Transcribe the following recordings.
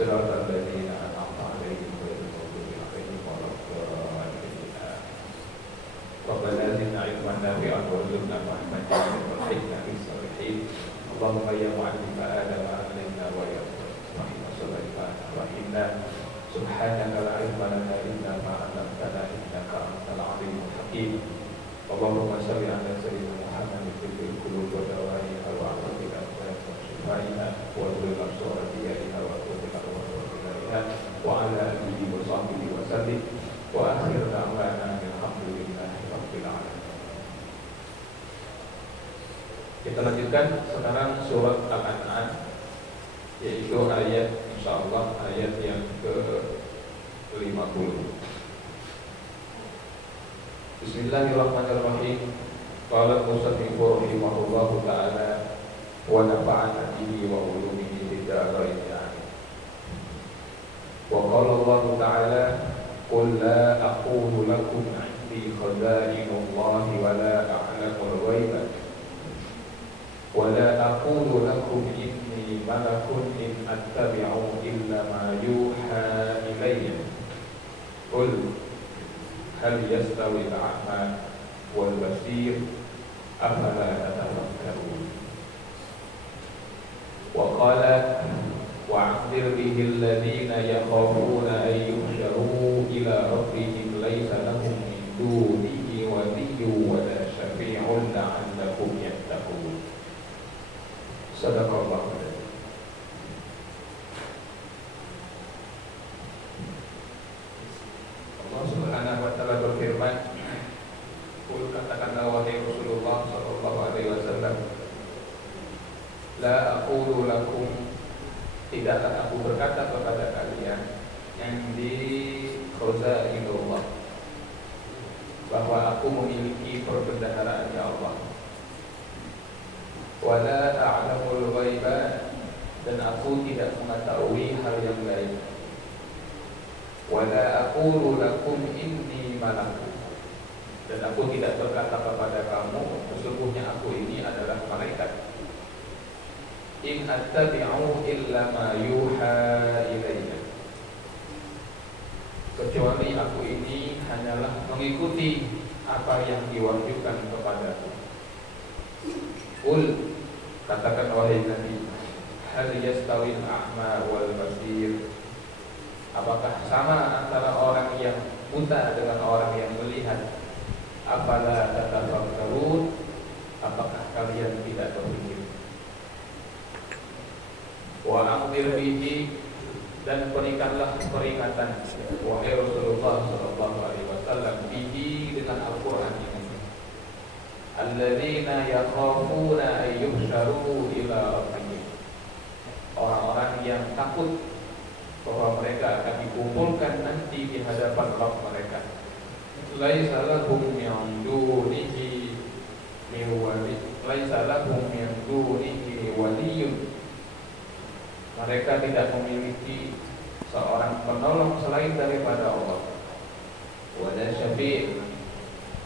صراط الذين أنعمت عليهم غير المغضوب عليهم ولا الضالين. ربنا زدنا علما نافعا وارزقنا فهما جامعا والحكمة بالصالحين. اللهم يا معلم آدم علمنا ويا رحيم سليمان رحمنا. سبحانك لا علم لنا إلا ما علمتنا إنك أنت العليم الحكيم. اللهم صل على سيدنا محمد في القلوب ودوائها وعافية الأبدان وشفائها وذل الأبصار بيدها وقوة الأرواح وبلادها وعلى آله وصحبه وسلم. وآخر دعوانا الحمد لله رب العالمين. Kita lanjutkan sekarang surat Al-An'am, yaitu ayat insyaallah ayat yang ke-50. Bismillahirrahmanirrahim. Qala al-musannifu rahimahullahu ta'ala wa nafa'ana bihi wa ulumihi fid dharain. Wa qala Allah ta'ala qul la aqulu lakum 'indi khazainullahi wa la a'lamul ghaiba wa la aqulu lakum inni malakun in attabi'u illa ma yuha ilayya. Qul hal yastawi al-a'ma wal basir afala tatafakkarun. Wa qala wa'anzir bihi alladhina yakhafuna an yuhsharu ila rabbihim laysa lahum min dunihi waliyyun wa la shafi'un la'allahum yattaqun. Sadaqallahu alazim. Allah Subhanahu wa ta'ala berfirman, "Qul katakanlah wahai Rasulullah sallallahu alaihi wasallam, la aqulu lakum, tidaklah aku berkata kepada kalian yang di khazainullah, bahwa aku memiliki perbendaharaan ya Allah, wala a'lamul ghaiba, dan aku tidak mengetahui hal yang gaib, wala aqulu lakum inni malakun, dan aku tidak berkata kepada kamu sesungguhnya aku ini adalah malaikat. In attabi'u illa ma yuha ilayya, kecuali aku ini hanyalah mengikuti apa yang diwahyukan kepadaku. Qul, katakan wahai Nabi, hal yastawi al-a'ma wal basir, apakah sama antara orang yang buta dengan orang yang melihat? Afala tatafakkarun, apakah kalian tidak berpikir? Wa a'mir bihi, dan berikanlah peringatan wahai Rasulullah sallallahu alaihi wasallam, bihi, dengan Al-Qur'an ini, alladzina yakhafuna an yuhsharu ila rabbihim, orang-orang yang takut bahwa mereka akan dikumpulkan nanti di hadapan Rabb mereka. Laisa lahum min dunihi wali, laisa lahum min dunihi waliyyun, mereka tidak memiliki seorang penolong selain daripada Allah. Wala syafi',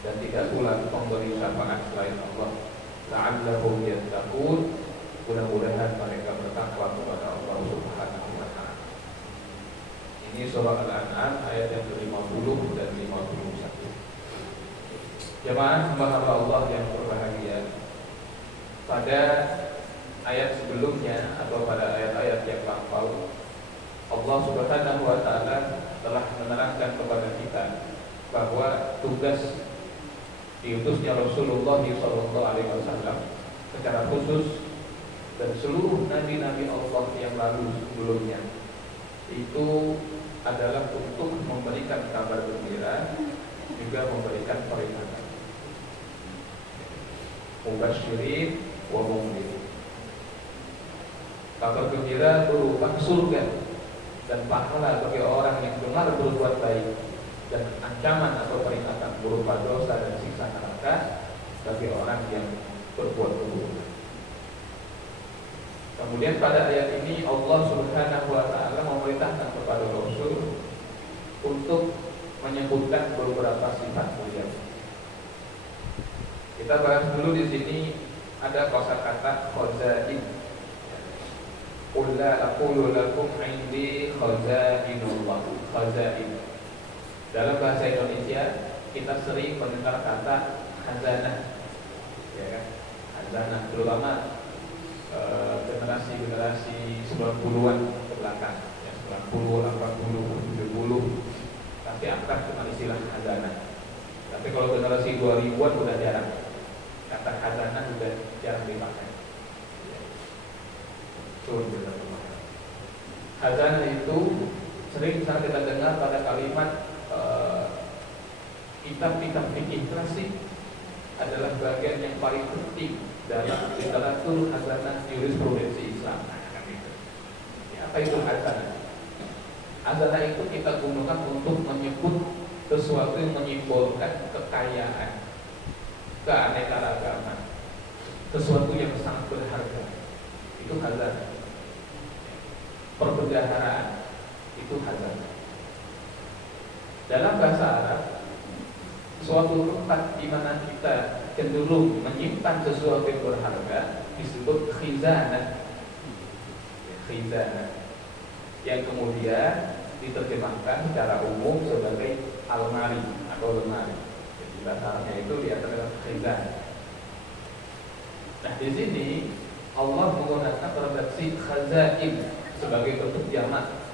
dan tidak pula pemberi syafaat selain Allah. La'allahum yattaqun, mudah-mudahan mereka bertakwa kepada Allah Subhanahu wa ta'ala. Ini surah Al-An'am ayat yang ke-50 dan 51. Jemaah hamba Allah yang berbahagia, pada ayat sebelumnya atau pada ayat-ayat yang lampau, Allah Subhanahu wa ta'ala telah menerangkan kepada kita bahwa tugas diutusnya Rasulullah SAW secara khusus, dan seluruh nabi-nabi Allah yang lalu sebelumnya, itu adalah untuk memberikan kabar gembira, juga memberikan peringatan. Mubasyirin wa mundzirin, kabar gembira berupa surga dan pahala bagi orang yang benar berbuat baik, dan ancaman atau peringatan berupa dosa dan siksa neraka bagi orang yang berbuat keburukan. Kemudian pada ayat ini Allah Subhanahu wa ta'ala memerintahkan kepada Rasul untuk menyebutkan beberapa sifat mulia. Kita bahas dulu di sini ada kosakata khazain. Qul la aqulu lakum 'indi khazainullah. Khazain. Dalam bahasa Indonesia kita sering mendengar kata khazanah, ya kan? Khazanah terutama generasi 90-an ke belakang, ya 90, 80, 70 pasti akrab dengan istilah khazanah. Tapi kalau generasi 2000-an udah jarang. Kata khazanah udah jarang dipakai. Khazanah itu sering kita dengar pada kalimat kitab-kitab fikih klasik adalah bagian yang paling penting dalam literatur khazanah jurisprudensi Islam. Ya, apa itu khazanah? Khazanah itu kita gunakan untuk menyebut sesuatu yang menyimbolkan kekayaan, keanekaragaman, sesuatu yang sangat berharga. Itu khazanah. Perbendaharaan itu khazanah. Dalam bahasa Arab, suatu tempat di mana kita cenderung menyimpan sesuatu yang berharga disebut khizanah. Khizanah yang kemudian diterjemahkan secara umum sebagai almari atau lemari. Jadi bahasanya itu diantara khizanah. Nah, di sini Allah menggunakan redaksi khazain sebagai bentuk jamak.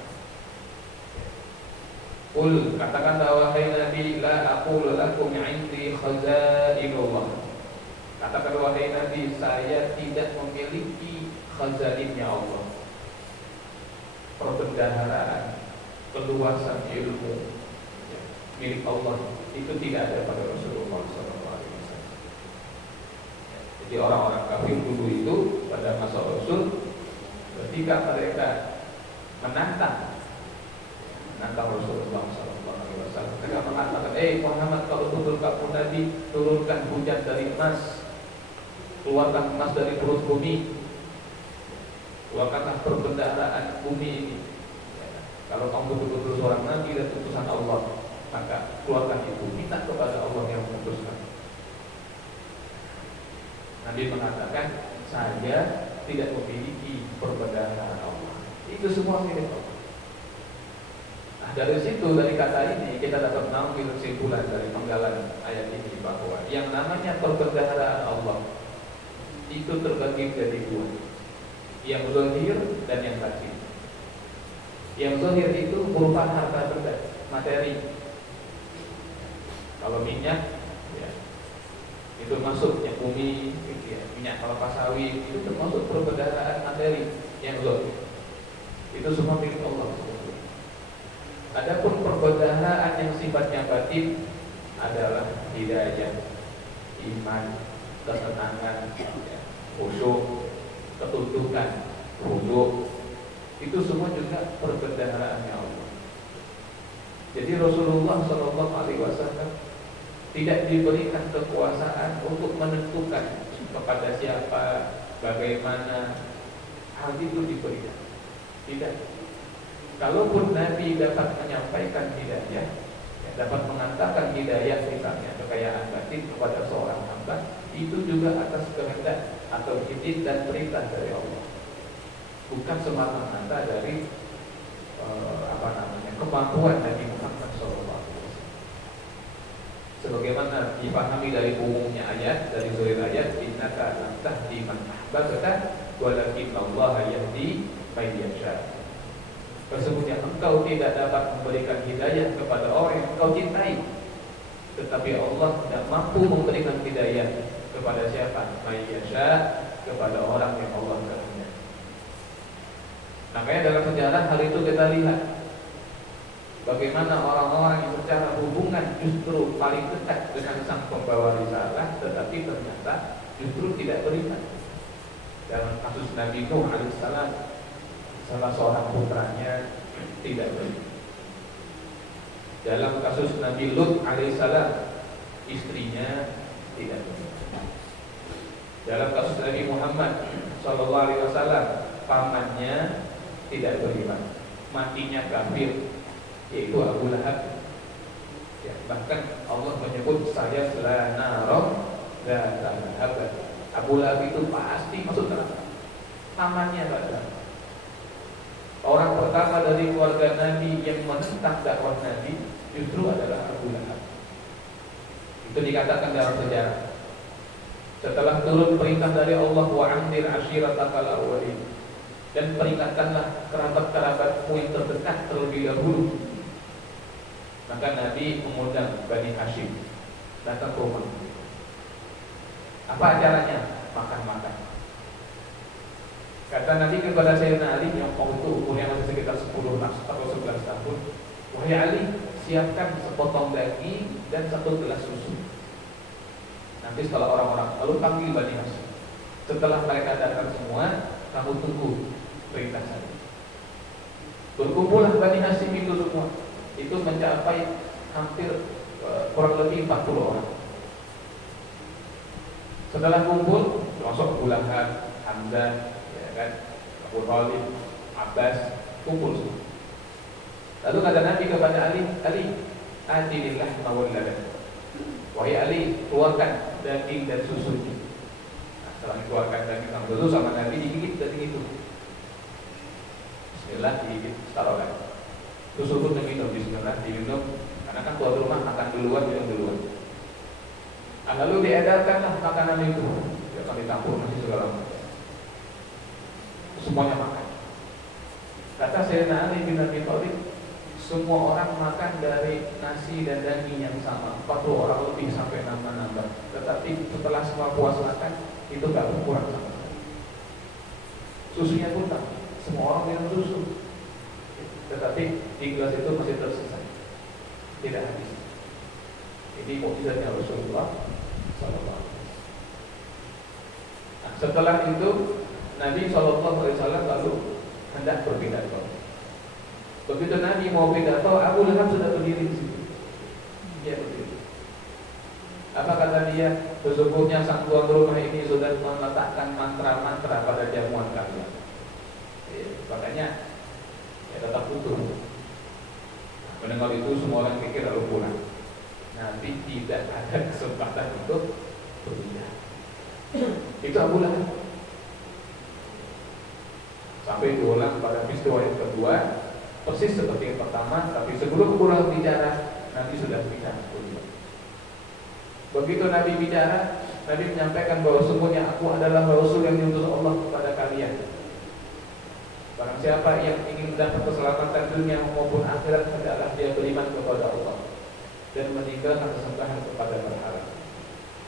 Qul, katakanlah wahai Nabi, la aqulu lakum 'indi khazainullah. Katakan wahai Nabi, saya tidak memiliki khazainnya Allah. Perbendaharaan, keluasan ilmu milik Allah itu tidak ada pada Rasulullah SAW. Jadi orang-orang kafir dulu itu pada masa Rasul, ketika mereka menantang Rasulullah SAW, mereka mengatakan, Muhammad, kalau betul kamu Nabi, turunkan hujan dari emas, keluarkan emas dari perut bumi, keluarkanlah perbendaharaan bumi ini. Kalau kamu betul-betul seorang Nabi dan utusan Allah, maka keluarkan itu, minta kepada Allah yang memutuskan. Nabi mengatakan, saya tidak memiliki perbendaharaan Allah. Itu semua milik Allah. Nah, dari situ, dari kata ini kita dapat mengambil kesimpulan dari penggalan ayat ini bahwa yang namanya perbendaharaan Allah itu terbagi menjadi dua, yang zahir dan yang batin. Yang zahir itu berupa harta benda, materi. Kalau minyak, ya, itu masuknya bumi, ya, minyak kelapa sawit itu termasuk perbendaharaan materi yang zahir. Itu semua milik Allah. Adapun perbendaharaan yang sifatnya batin adalah hidayah, iman, ketenangan, ya, khusyuk, ketundukan, khusyuk, itu semua juga perbendaharaannya Allah. Jadi Rasulullah SAW tidak diberikan kekuasaan untuk menentukan kepada siapa, bagaimana, hal itu diberikan. Tidak. Kalaupun Nabi dapat menyampaikan hidayah, ya, dapat mengantarkan hidayah misalnya kekayaan batin kepada seorang hamba, itu juga atas kehendak atau izin dan perintah dari Allah, bukan semata-mata dari kemampuan Nabi Muhammad SAW. Sebagaimana dipahami dari umumnya ayat, dari zahir ayat, innaka lam tahdi man ahbabta walakin Allah yahdi man yasha. Sesungguhnya engkau tidak dapat memberikan hidayah kepada orang yang engkau cintai, tetapi Allah tidak mampu memberikan hidayah kepada siapa? Man yasha, kepada orang yang Allah kehendaki. Makanya dalam sejarah hal itu kita lihat bagaimana orang-orang yang secara hubungan justru paling dekat dengan sang pembawa risalah, tetapi ternyata justru tidak beriman. Dalam kasus Nabi Nuh alaihissalam, salah seorang putranya tidak beriman. Dalam kasus Nabi Lut alaihissalam, istrinya tidak beriman. Dalam kasus Nabi Muhammad SAW, pamannya tidak beriman, matinya kafir, yaitu Abu Lahab. Ya, bahkan Allah menyebut saya selanarom dan Abu Lahab itu pasti masuk neraka. Pamannya pada Orang pertama dari keluarga Nabi yang menentang dakwah Nabi justru adalah Abu Lahab. Itu dikatakan dalam sejarah. Setelah turun perintah dari Allah, wa anzir ashiratakal awwalin, dan peringatkanlah kerabat-kerabatmu yang terdekat terlebih dahulu, maka Nabi mengundang Bani Hashim datang ke rumah. Apa acaranya? Makan-makan. Kata Nabi kepada Sayyidina Ali yang waktu itu umurnya masih sekitar 10 atau 11 tahun, wahai Ali, siapkan sepotong daging dan 1 gelas susu. Nanti setelah orang-orang, lalu panggil Bani Hashim. Setelah mereka datang semua, kamu tunggu perintah saya. Berkumpullah Bani Hashim itu semua. Itu mencapai hampir kurang lebih 40 orang. Setelah kumpul, termasuk Abu Lahab, Hamzah, ya kan, Abu Thalib, Abbas, kumpul semua. Lalu kata Nabi kepada Ali, Ali, adilillah mawal laban. Wahai Ali, keluarkan daging dan susu. Nah, setelah dikeluarkan daging dan susu sama Nabi digigit daging itu. Bismillah, digigit, taruhkan. Susu pun diminum, bismillah, diminum. Karena kan tuan rumah makan duluan, minum duluan. Nah, lalu diedarkanlah makanan itu. Ya kan ditampur nasi segala macam. Semuanya makan. Kata Sayyidina Ali bin Abi Thalib, semua orang makan dari nasi dan daging yang sama. 40 orang lebih sampai nambah-nambah. Tetapi setelah semua puas makan, itu gak berkurang sama sekali. Susunya pun tak. Semua orang minum susu. Tetapi di gelas itu masih tersisa, tidak habis. Ini mukjizatnya Rasulullah SAW. Nah, setelah itu Nabi SAW lalu hendak berpidato. Begitu Nabi mau pidato, Abu Lahab sudah berdiri di situ. Dia berdiri. Apa kata dia? Sesungguhnya sang tuan rumah ini sudah meletakkan mantra-mantra pada jamuan kalian. Makanya ya tetap utuh. Mendengar itu semua orang pikir lalu pulang. Nabi tidak ada kesempatan untuk berpindah. Itu Abu Lahab. Sampai diulang pada peristiwa yang kedua, persis seperti yang pertama, tapi sebelum Abu Lahab bicara, Nabi sudah bicara. Begitu Nabi bicara, Nabi menyampaikan bahwa sungguhnya aku adalah Rasul yang diutus Allah kepada kalian. Barang siapa yang ingin mendapat keselamatan dunia maupun akhirat, adalah dia beriman kepada Allah dan meninggalkan kesembahan kepada berhala.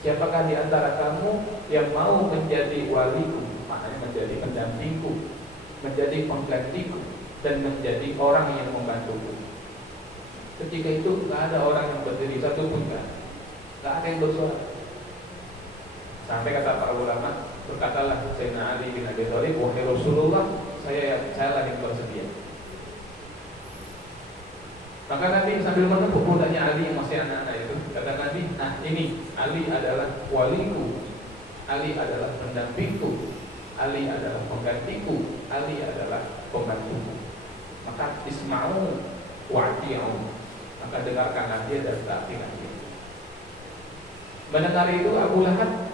Siapakah di antara kamu yang mau menjadi waliku, maknanya menjadi pendampingku, menjadi penggantiku, dan menjadi orang yang membantuku? Ketika itu tidak ada orang yang berdiri satu pun, tidak ada yang bersuara. Sampai kata para ulama, berkatalah Sayyidina Ali bin Abi Thalib, wahai Rasulullah, saya lah yang bersedia. Maka Nabi sambil menepuk pundaknya Ali yang masih anak-anak itu, kata Nabi, nah ini Ali adalah waliku, Ali adalah pendampingku, Ali adalah penggantiku, Ali adalah pembantuku. Maka isma'u wa'ti'u, maka dengarkanlah dia dan taatilah dia. Mendengar itu Abu Lahab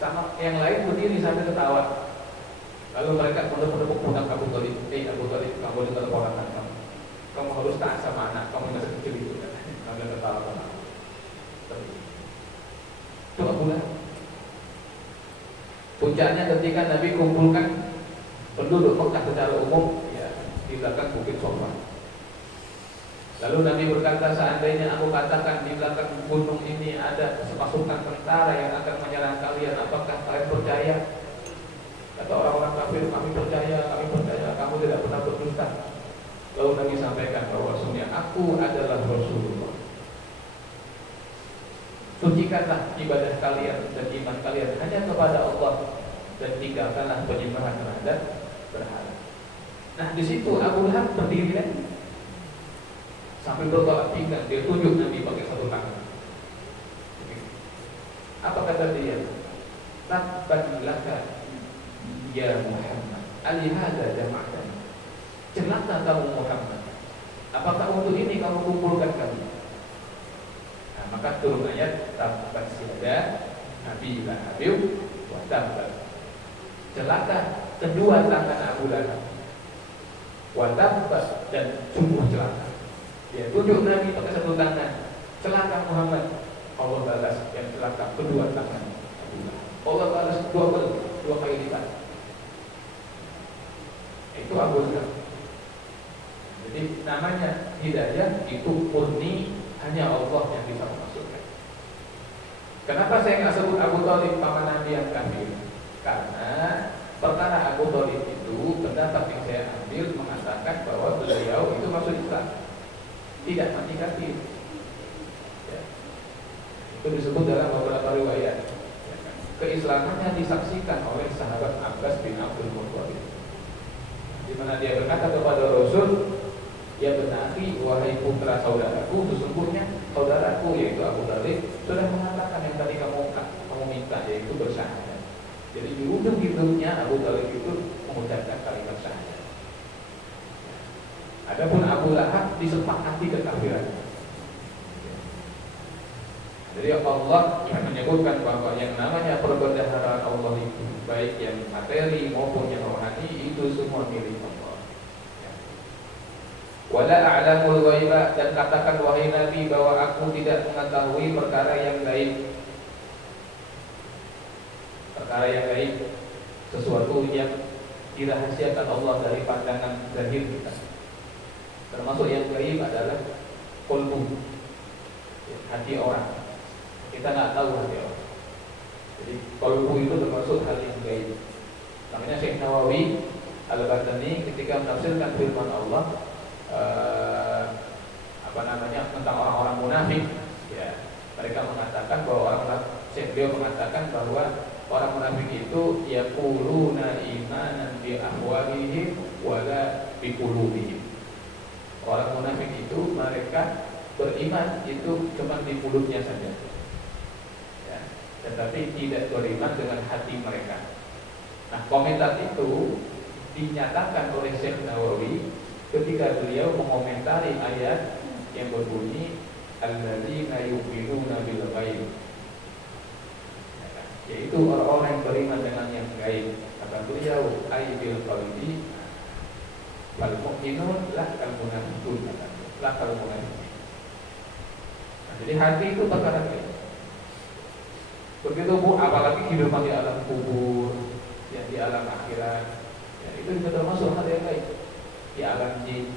sama yang lain berdiri sambil ketawa. Lalu mereka menepuk pundak Abu Thalib, Abu Thalib, kamu dengar ponakan kamu. Kamu harus taat sama anak kamu yang masih kecil itu. Sambil ketawa. Itu Abu Lahab. Puncaknya ketika Nabi kumpulkan penduduk Mekah secara umum, ya, di belakang bukit Safa. Lalu Nabi berkata, seandainya aku katakan di belakang gunung ini ada pasukan tentara yang akan menyerang kalian, apakah kalian percaya? Kata orang-orang kafir, kami percaya, kamu tidak pernah berdusta. Lalu Nabi sampaikan bahwa sesungguhnya aku adalah Rasulullah. Sucikanlah ibadah kalian dan iman kalian hanya kepada Allah, dan tinggalkanlah penyembahan terhadap berhala. Nah, di situ Abu Lahab berdiri lagi sambil bertolak pinggang, dia tunjuk Nabi pakai satu tangan. Apa kata dia? Tabban laka ya Muhammad, alihada jama'atan. Celaka kamu Muhammad, apakah untuk ini kamu kumpulkan kami? Nah, maka turun ayat tabbat yada Abi Lahab wa tabbat. Celaka kedua tangan Abu Lahab. Watabba, dan sungguh celaka. Ya, tunjuk Nabi pakai satu tangan, celaka Muhammad. Allah balas yang celaka kedua tangan. Allah balas dua kali lipat. Itu Abu Lahab. Jadi namanya hidayah itu murni hanya Allah yang bisa memasukkan. Kenapa saya nggak sebut Abu Thalib paman Nabi yang kafir? Karena perkara Abu Thalib itu pendapat yang saya ambil mengatakan bahwa beliau itu masuk Islam, tidak mati kafir. Ya. Itu disebut dalam beberapa riwayat. Keislamannya disaksikan oleh sahabat Abbas bin Abdul Muttalib, di mana dia berkata kepada Rasul, "Ya benari wahai putra saudaraku, sesungguhnya saudaraku yaitu Abu Thalib sudah mengatakan yang tadi kamu minta, yaitu bersyahadat." Jadi di ujung hidupnya Abu Thalib itu mengucapkan kalimat syahadat. Adapun Abu Lahab disepakati kekafiran. Jadi Allah menyebutkan bahwa yang namanya perbendaharaan Allah itu, baik yang materi maupun yang rohani, itu semua milik Allah. Wala a'lamul ghaiba, dan katakan wahai Nabi bahwa aku tidak mengetahui perkara yang gaib. Perkara yang gaib, sesuatu yang dirahasiakan Allah dari pandangan zahir kita. Termasuk yang gaib adalah qalbu, hati orang. Kita nggak tahu hati orang. Jadi qalbu itu termasuk hal yang gaib. Makanya Syekh Nawawi Al-Batani ketika menafsirkan firman Allah tentang orang-orang munafik, ya, mereka mengatakan bahwa beliau mengatakan bahwa orang munafik itu yaquluna imanan bi afwahihim wala bi qulubihim. Orang munafik itu mereka beriman itu cuma di mulutnya saja, ya, tetapi tidak beriman dengan hati mereka. Nah, komentar itu dinyatakan oleh Syekh Nawawi ketika beliau mengomentari ayat yang berbunyi alladzina yu'minuna bil ghaib, yaitu orang-orang yang beriman dengan yang gaib. Kata beliau, ay bil qalbi wal mu'minun la kal munafiqun, la kal munafiqun. Nah, jadi hati itu perkara gaib. Begitu Bu, apalagi kehidupan di alam kubur, yang di alam akhirat, ya, itu juga termasuk hal yang gaib. Di alam jin,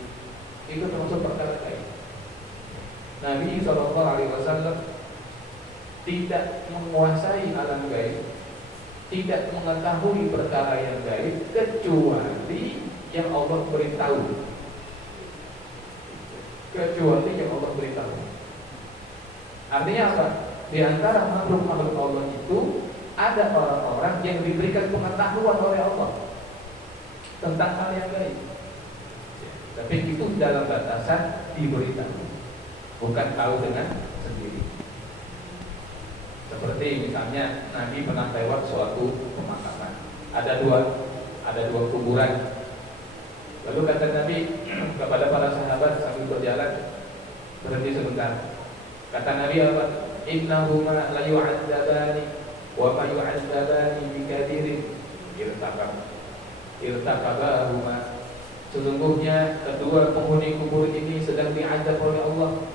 itu termasuk perkara gaib. Nabi SAW tidak menguasai alam gaib, tidak mengetahui perkara yang gaib kecuali yang Allah beritahu. Kecuali yang Allah beritahu. Artinya apa? Di antara makhluk-makhluk Allah itu ada orang-orang yang diberikan pengetahuan oleh Allah tentang hal yang gaib. Tapi itu dalam batasan diberitahu, bukan tahu dengan sendiri. Seperti misalnya Nabi pernah lewat suatu pemakaman, ada dua kuburan. Lalu kata Nabi kepada para sahabat sambil berjalan, berhenti sebentar. Kata Nabi apa? Innahuma la yu'adzabani wa ma yu'adzabani bikadirin irtakabahuma. Sesungguhnya kedua penghuni kubur ini sedang diazab oleh Allah,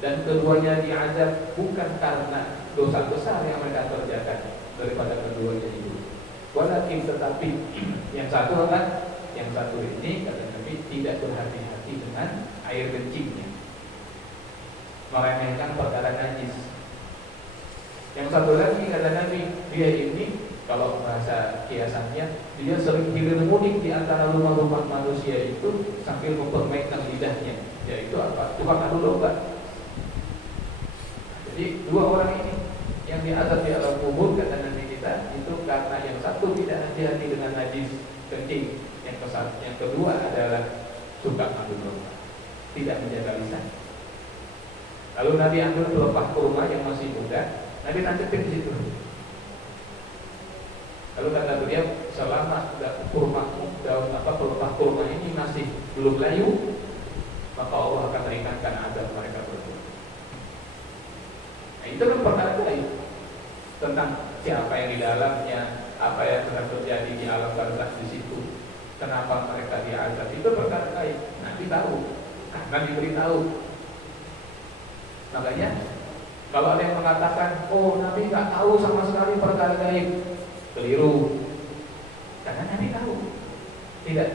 dan keduanya diazab bukan karena dosa besar yang mereka kerjakan daripada keduanya itu, walakin tetapi yang satu apa? Yang satu ini kata Nabi tidak berhati-hati dengan air kencingnya, meremehkan perkara najis. Yang satu lagi kata Nabi, dia ini kalau bahasa kiasannya, dia sering hilir mudik di antara rumah-rumah manusia itu sambil mempermainkan lidahnya, yaitu apa? Tukang adu domba. Jadi dua orang ini yang diazab di alam kubur kata Nabi kita itu karena yang satu tidak hati-hati dengan najis kencing, yang kedua adalah suka adu domba, tidak menjaga lisan. Lalu Nabi ambil pelepah kurma yang masih muda, Nabi nancepin di situ. Lalu kata beliau, selama pelepah kurma ini masih belum layu, maka Allah akan ringankan azab mereka berdua. Nah, itu kan perkara gaib tentang siapa yang di dalamnya, apa yang sedang terjadi di alam barzakh di situ. Kenapa mereka diazab? Itu perkara gaib. Nabi tahu, karena diberitahu. Makanya kalau ada yang mengatakan, oh Nabi nggak tahu sama sekali perkara gaib, keliru. Karena Nabi tahu, tidak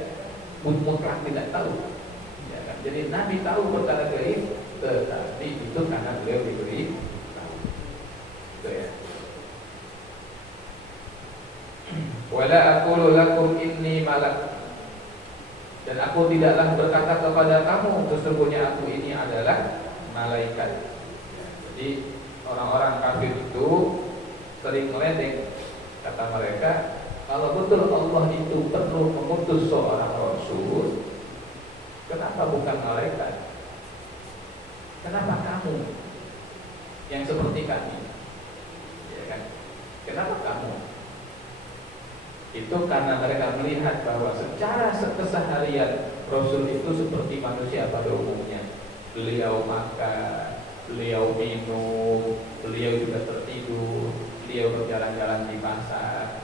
mutlak tidak tahu. Ya kan? Jadi Nabi tahu perkara gaib, tetapi itu karena beliau diberi tahu. Itu ya. Wala aqulu lakum inni malak. Dan aku tidaklah berkata kepada kamu sesungguhnya aku ini adalah malaikat. Jadi orang-orang kafir itu sering meledek, kata mereka, kalau betul Allah itu perlu mengutus seorang rasul, kenapa bukan malaikat? Kenapa kamu yang seperti kami? Ya kan? Kenapa kamu? Itu karena mereka melihat bahwa secara keseharian Rasul itu seperti manusia pada umumnya. Beliau makan, beliau minum, beliau juga tertidur, beliau berjalan-jalan di pasar.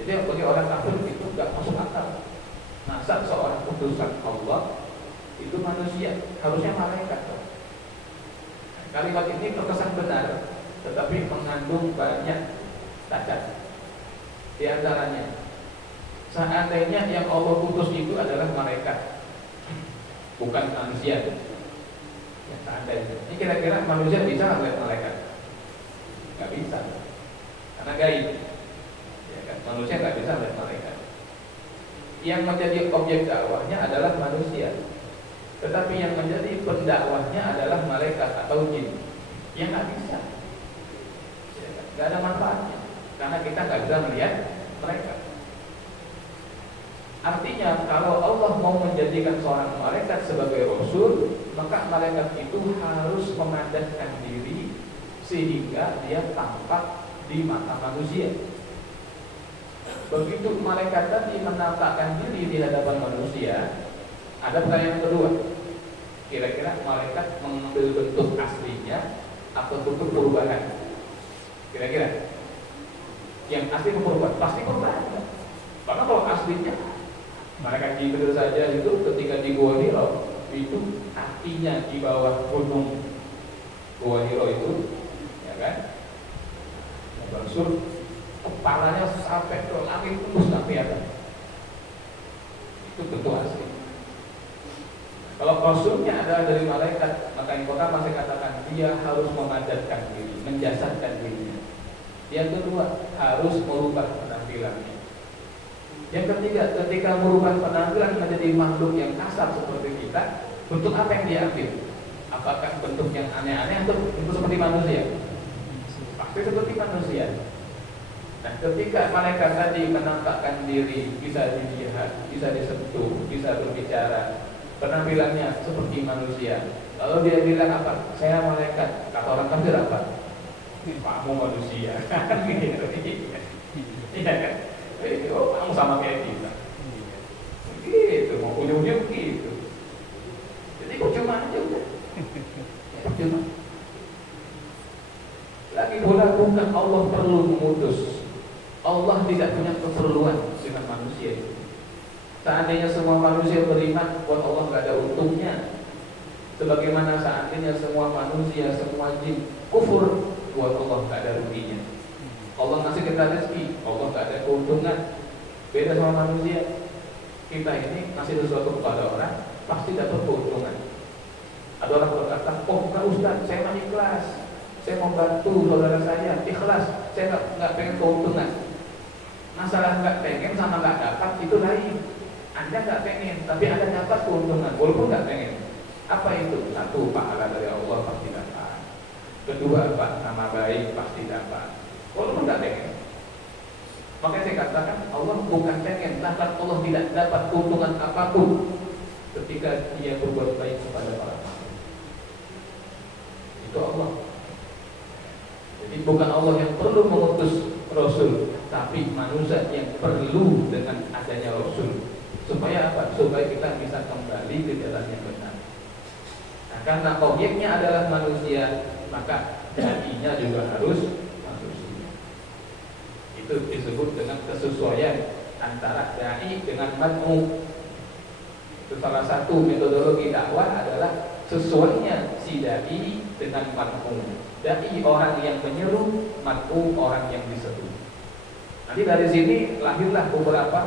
Jadi bagi orang kafir itu gak masuk akal. Masa seorang utusan Allah itu manusia, harusnya malaikat. Kalimat ini terkesan benar, tetapi mengandung banyak cacat. Di antaranya, seandainya yang Allah utus itu adalah malaikat, bukan manusia. Ya, seandainya. Ini kira-kira manusia bisa melihat malaikat? Gak bisa, karena gaib. Ya kan? Manusia gak bisa melihat malaikat. Yang menjadi objek dakwahnya adalah manusia, tetapi yang menjadi pendakwahnya adalah malaikat atau jin. Yang gak bisa, ya kan? Gak ada manfaatnya, karena kita nggak bisa melihat mereka. Artinya kalau Allah mau menjadikan seorang malaikat sebagai rasul, maka malaikat itu harus memadatkan diri sehingga dia tampak di mata manusia. Begitu malaikat tadi menampakkan diri di hadapan manusia, ada pertanyaan kedua. Kira-kira malaikat mengambil bentuk aslinya atau bentuk perubahan? Kira-kira yang asli perubahan, pasti perubahan. Karena kalau aslinya malaikat Jibril saja itu ketika di Gua Hiro itu kakinya di bawah gunung Gua Hiro itu, ya kan? Rasul kepalanya sampai ke langit tembus tapi ada. Itu bentuk asli. Kalau rasulnya adalah dari malaikat, maka yang pertama saya katakan dia harus memadatkan diri, menjasadkan dirinya. Yang kedua, harus merubah penampilannya. Yang ketiga, ketika merubah penampilan menjadi makhluk yang kasar seperti kita, bentuk apa yang dia ambil? Apakah bentuk yang aneh-aneh atau bentuk seperti manusia? Pasti seperti manusia. Nah, ketika malaikat tadi menampakkan diri, bisa dilihat, bisa disentuh, bisa berbicara, penampilannya seperti manusia. Lalu dia bilang apa? Saya malaikat. Kata orang kafir apa? Kamu manusia, kan gitu, iya kan? Oh, kamu sama kayak kita, gitu, mau ujung-ujung gitu. Jadi cuma aja udah, cuma. Lagi pula bukan Allah perlu mengutus, Allah tidak punya keperluan dengan manusia. Seandainya semua manusia beriman, buat Allah nggak ada untungnya. Sebagaimana seandainya semua manusia, semua jin kufur, buat Allah nggak ada ruginya. Allah ngasih kita rezeki, Allah nggak ada keuntungan. Beda sama manusia. Kita ini ngasih sesuatu kepada orang, pasti dapat keuntungan. Ada orang berkata, oh enggak Ustaz, saya mah ikhlas, saya mau bantu saudara saya, ikhlas, saya nggak pengen keuntungan. Masalah nggak pengen sama nggak dapat itu lain. Anda nggak pengen, tapi Anda dapat keuntungan, walaupun nggak pengen. Apa itu? Satu, pahala dari Allah pasti dapat. Kedua, apa? Nama baik pasti dapat, walaupun tidak pengen. Makanya saya katakan Allah bukan pengen, bahkan Allah tidak dapat keuntungan apapun ketika dia berbuat baik kepada para makhluk. Itu Allah. Jadi bukan Allah yang perlu mengutus Rasul, tapi manusia yang perlu dengan adanya Rasul. Supaya apa? Supaya kita bisa kembali ke jalan yang benar. Nah, karena objeknya adalah manusia, maka dadinya juga harus manusia. Itu disebut dengan kesesuaian antara dai dengan mad'u. Itu salah satu metodologi dakwah adalah sesuainya si dai dengan mad'u. Dai orang yang menyeru, mad'u orang yang diseru. Nanti dari sini lahirlah beberapa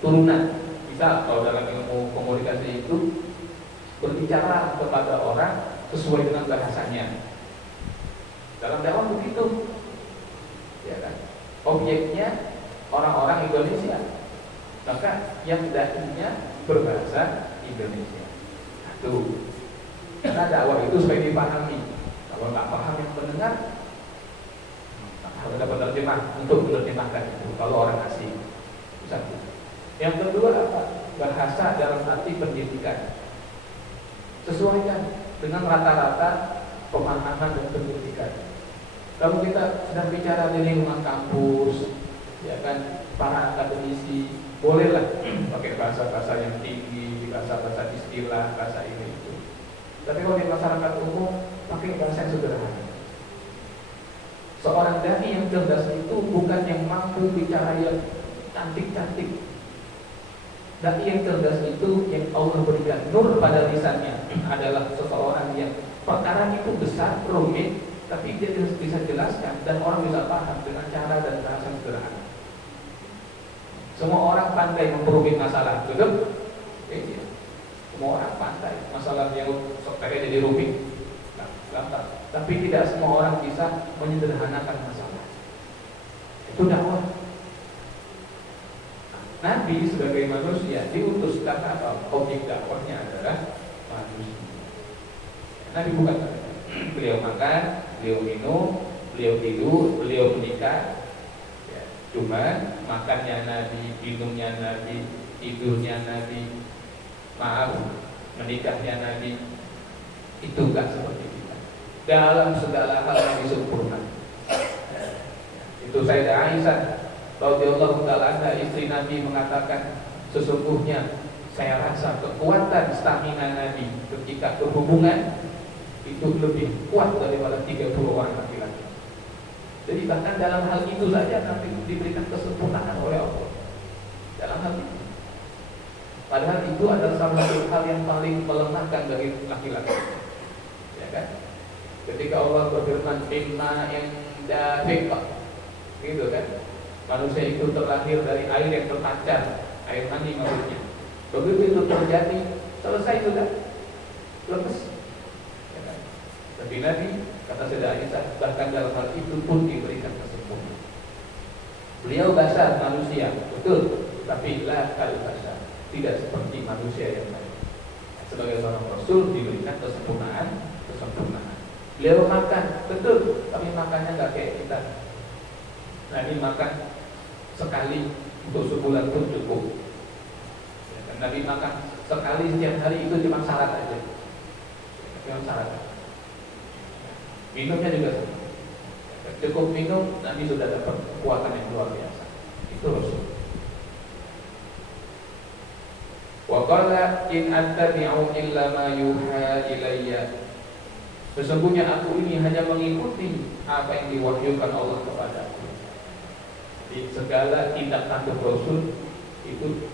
turunan. Misal kalau dalam ilmu komunikasi itu berbicara kepada orang sesuai dengan bahasanya. Dalam dakwah begitu, ya kan? Objeknya orang-orang Indonesia, maka yang dai-nya berbahasa Indonesia. Satu, karena dakwah itu supaya dipahami. Kalau nggak paham yang mendengar, harus ada penerjemah untuk menerjemahkan itu. Kalau orang asing, satu. Yang kedua apa? Bahasa dalam arti pendidikan. Sesuaikan dengan rata-rata pemahaman dan pendidikan. Kalau kita sedang bicara di lingkungan kampus, ya kan, para akademisi bolehlah pakai bahasa-bahasa yang tinggi, bahasa-bahasa istilah, bahasa ini itu. Tapi kalau di masyarakat umum pakai bahasa yang sederhana. Seorang dai yang cerdas itu bukan yang mampu bicara yang cantik-cantik. Dai yang cerdas itu yang Allah berikan nur pada lisannya adalah seseorang yang perkara itu besar, rumit, tapi dia bisa jelaskan dan orang bisa paham dengan cara dan bahasa sederhana. Semua orang pandai memperumit masalah, betul? Semua orang pandai masalah yang sepele jadi rumit, gampang. Tapi tidak semua orang bisa menyederhanakan masalah. Itu dakwah. Nabi sebagai manusia diutus karena objek dakwahnya adalah manusia. Nabi bukan beliau makan, beliau minum, beliau tidur, beliau menikah. Ya, cuman makannya Nabi, minumnya Nabi, tidurnya Nabi, menikahnya Nabi itu enggak seperti kita. Dalam segala hal Nabi sempurna. Itu Sayyidah Aisyah radhiyallahu ta'ala anha, istri Nabi, mengatakan sesungguhnya saya rasa kekuatan stamina Nabi ketika berhubungan itu lebih kuat daripada 30 orang laki-laki. Jadi bahkan dalam hal itu saja Nabi diberikan kesempurnaan oleh Allah. Dalam hal itu. Padahal itu adalah salah satu hal yang paling melemahkan bagi laki-laki. Ya kan? Ketika Allah berfirman inna indafiq, gitu kan? Manusia itu terlahir dari air yang terpancar, air mani maksudnya. Begitu itu terjadi, selesai sudah, lepas. Ya kan? Tapi Nabi, kata Sayyidah Aisyah, bahkan dalam hal itu pun diberikan kesempurnaan. Beliau basar manusia, betul, tapi la kal basar, tidak seperti manusia yang lain. Sebagai seorang Rasul diberikan kesempurnaan. Beliau makan, betul, tapi makannya nggak kayak kita. Nabi makan sekali untuk sebulan pun cukup. Ya, Nabi makan sekali setiap hari itu cuma syarat aja. Cuma syarat. Minumnya juga sama. Cukup minum, Nabi sudah dapat kekuatan yang luar biasa. Itu Rasul. Wa qala in attabi'u illa ma yuha ilayya. Sesungguhnya aku ini hanya mengikuti apa yang diwahyukan Allah kepadaku. Di segala tindak tanduk Rasul itu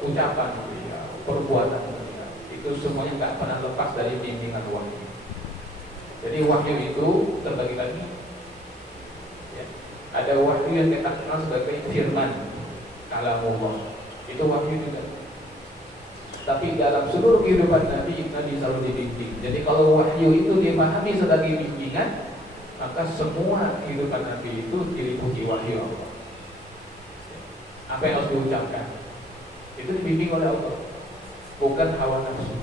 ucapan, ya, perbuatan, ya, itu semuanya nggak pernah lepas dari bimbingan wahyu. Jadi wahyu itu terbagi lagi. Ya. Ada wahyu yang kita kenal sebagai firman, kalamullah. Itu wahyu juga. Tapi dalam seluruh kehidupan Nabi selalu dibimbing. Jadi kalau wahyu itu dipahami sebagai bimbingan, maka semua kehidupan Nabi itu diliputi wahyu Allah. Apa yang harus diucapkan itu dibimbing oleh Allah, bukan hawa nafsu.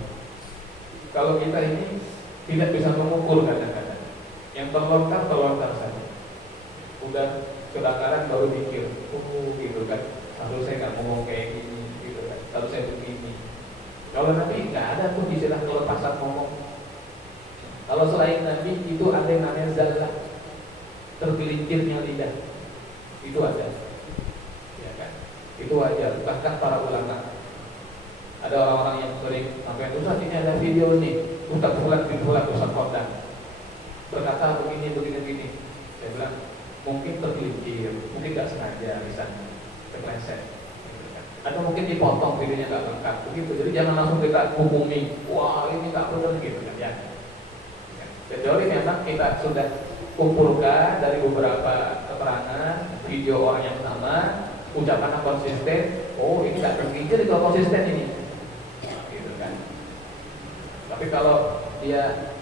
Kalau kita ini tidak bisa mengukur kadang-kadang, yang terlontar saja. Udah kebakaran baru pikir, gitu kan, harus saya nggak ngomong kayak gini, gitu kan, harus saya begini. Kalau Nabi nggak ada tuh istilah kelepasan ngomong. Kalau selain Nabi itu ada yang namanya zallah, tergelincirnya lidah, itu ada, ya kan? Itu wajar. Bahkan para ulama, ada orang-orang yang sering sampai Ustaz ini ada video nih, Ustaz Fulan Ustaz Khodan berkata begini. Saya bilang mungkin tergelincir, mungkin nggak sengaja misalnya. kepleset. Atau mungkin dipotong videonya nggak lengkap begitu. Jadi jangan langsung kita hukumi, wah ini nggak benar gitu kan ya. Kecuali memang kita sudah kumpulkan dari beberapa keterangan video orang yang sama, ucapannya konsisten, oh ini nggak tergigit kalau konsisten ini, gitu kan. Tapi kalau dia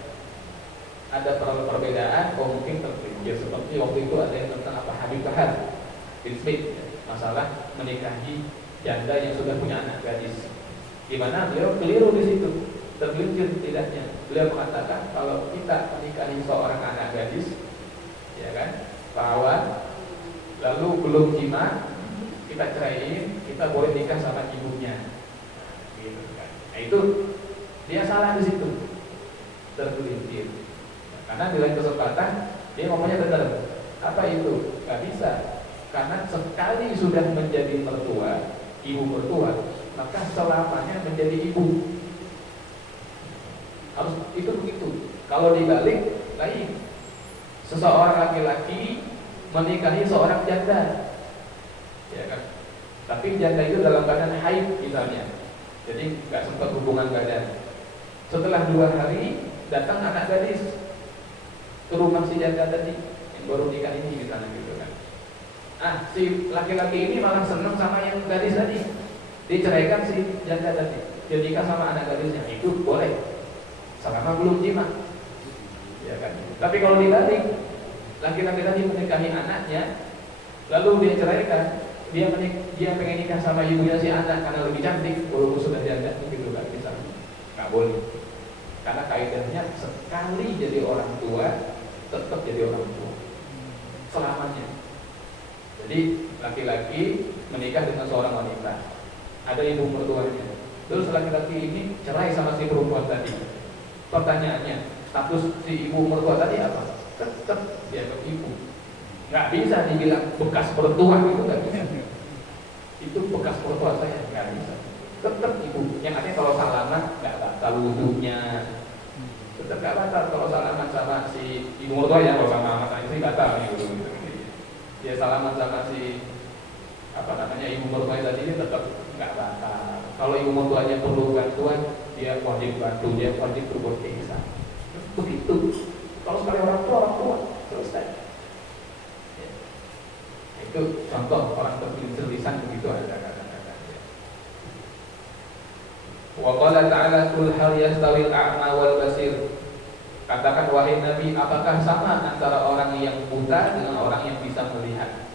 ada perbedaan, oh mungkin tergigit. Seperti waktu itu ada yang tentang apa Habib Bahar bin Smith, masalah menikahi janda yang sudah punya anak gadis, di mana beliau keliru di situ, tergelincir tidaknya. Beliau mengatakan kalau kita menikahi seorang anak gadis, ya kan, perawan, lalu belum jima, kita ceraiin, kita boleh nikah sama ibunya, gitu kan. Nah itu dia salah di situ, tergelincir. Karena di lain kesempatan dia ngomongnya benar. Apa itu? Gak bisa. Karena sekali sudah menjadi mertua, ibu mertua, maka selamanya menjadi ibu. Harus itu begitu. Kalau dibalik lain, seseorang laki-laki menikahi seorang janda, ya kan? Tapi janda itu dalam keadaan haid misalnya, jadi nggak sempat hubungan badan. Setelah 2 hari datang anak gadis ke rumah si janda tadi yang baru nikah ini misalnya gitu kan. Si laki-laki ini malah senang sama yang gadis tadi, diceraikan si janda tadi, dia nikah sama anak gadisnya, itu boleh selama belum jima, ya kan. Tapi kalau dibalik, laki-laki tadi menikahi anaknya, lalu dia ceraikan, dia pengen nikah sama ibunya si anak karena lebih cantik, walaupun sudah janda, gitu kan, bisa nggak boleh. Karena kaidahnya sekali jadi orang tua tetap jadi orang tua selamanya. Jadi laki-laki menikah dengan seorang wanita, ada ibu mertuanya, terus laki-laki ini cerai sama si perempuan tadi. Pertanyaannya, status si ibu mertua tadi apa? Tetap dianggap ibu. Nggak bisa dibilang bekas mertua, itu nggak bisa. Itu bekas mertua saya, nggak bisa. Tetap ibu. Yang artinya kalau salaman nggak batal wudunya, tetap nggak batal kalau salaman sama si ibu mertua ya. Kalau sama anak istri batal nih gitu. Dia salaman sama si ibu mertua tadi, dia tetap nggak batal. Kalau ibu mertuanya perlu bantuan, dia wajib bantu, dia wajib berbuat ihsan. Begitu. Kalau sekali orang tua selesai. Ya. Itu contoh orang tergelincir lisan begitu ada kadang-kadang. Wa qala ta'ala qul hal yastawil a'ma wal basir. Katakan wahai Nabi, apakah sama antara orang yang buta dengan orang yang bisa melihat?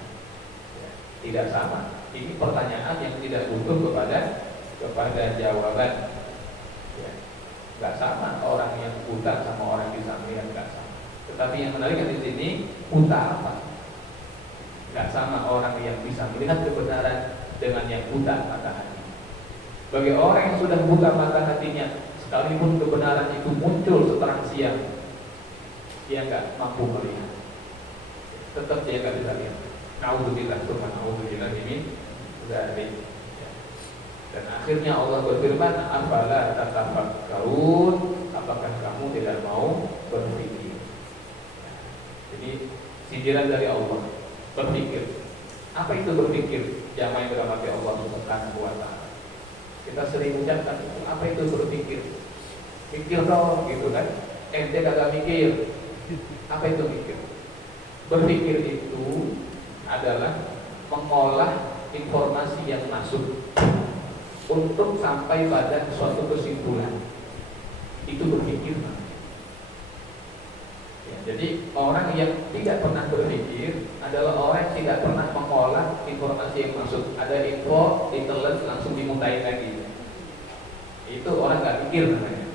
Ya, tidak sama. Ini pertanyaan yang tidak butuh kepada jawaban. Ya, nggak sama orang yang buta sama orang yang bisa melihat, nggak sama. Tetapi yang menarik di sini, buta apa? Nggak sama orang yang bisa melihat kebenaran dengan yang buta mata hati. Bagi orang yang sudah buta mata hatinya, sekalipun kebenaran itu muncul seterang siang, dia nggak mampu melihat. Tetap dia nggak bisa lihat. Naudzubillah, subhanallah ini dari. Dan akhirnya Allah berfirman, afala tatafakkarun, apakah kamu tidak mau berpikir? Jadi sindiran dari Allah, berpikir. Apa itu berpikir? Jamaah yang dirahmati Allah Subhanahu wa taala. Kita sering ucapkan itu, apa itu berpikir? Mikir dong, gitu kan? Ente kagak mikir. Apa itu mikir? Berpikir itu adalah mengolah informasi yang masuk untuk sampai pada suatu kesimpulan. Itu berpikir. Ya, jadi orang yang tidak pernah berpikir adalah orang yang tidak pernah mengolah informasi yang masuk. Ada info, ditelan, langsung dimuntahin lagi. Itu orang nggak pikir namanya.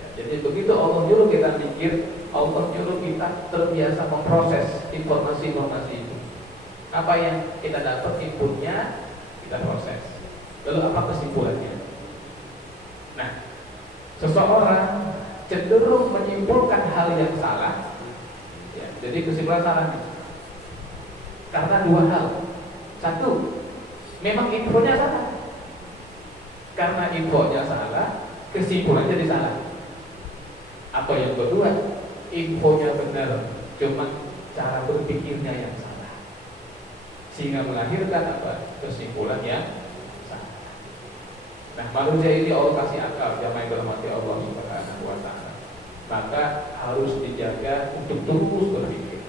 Ya, jadi begitu Allah nyuruh kita pikir, Allah nyuruh kita terbiasa memproses informasi-informasi itu. Apa yang kita dapat inputnya, kita proses. Lalu apa kesimpulannya? Nah, seseorang cenderung menyimpulkan hal yang salah. Ya, jadi kesimpulan salah karena 2 hal. 1, memang infonya salah. Karena infonya salah, kesimpulan jadi salah. Atau yang kedua, infonya benar, cuma cara berpikirnya yang salah. sehingga melahirkan apa? Kesimpulan yang salah. Nah, manusia ini Allah kasih akal, jamaah yang dirahmati Allah Subhanahu wa taala. Maka harus dijaga untuk terus berpikir.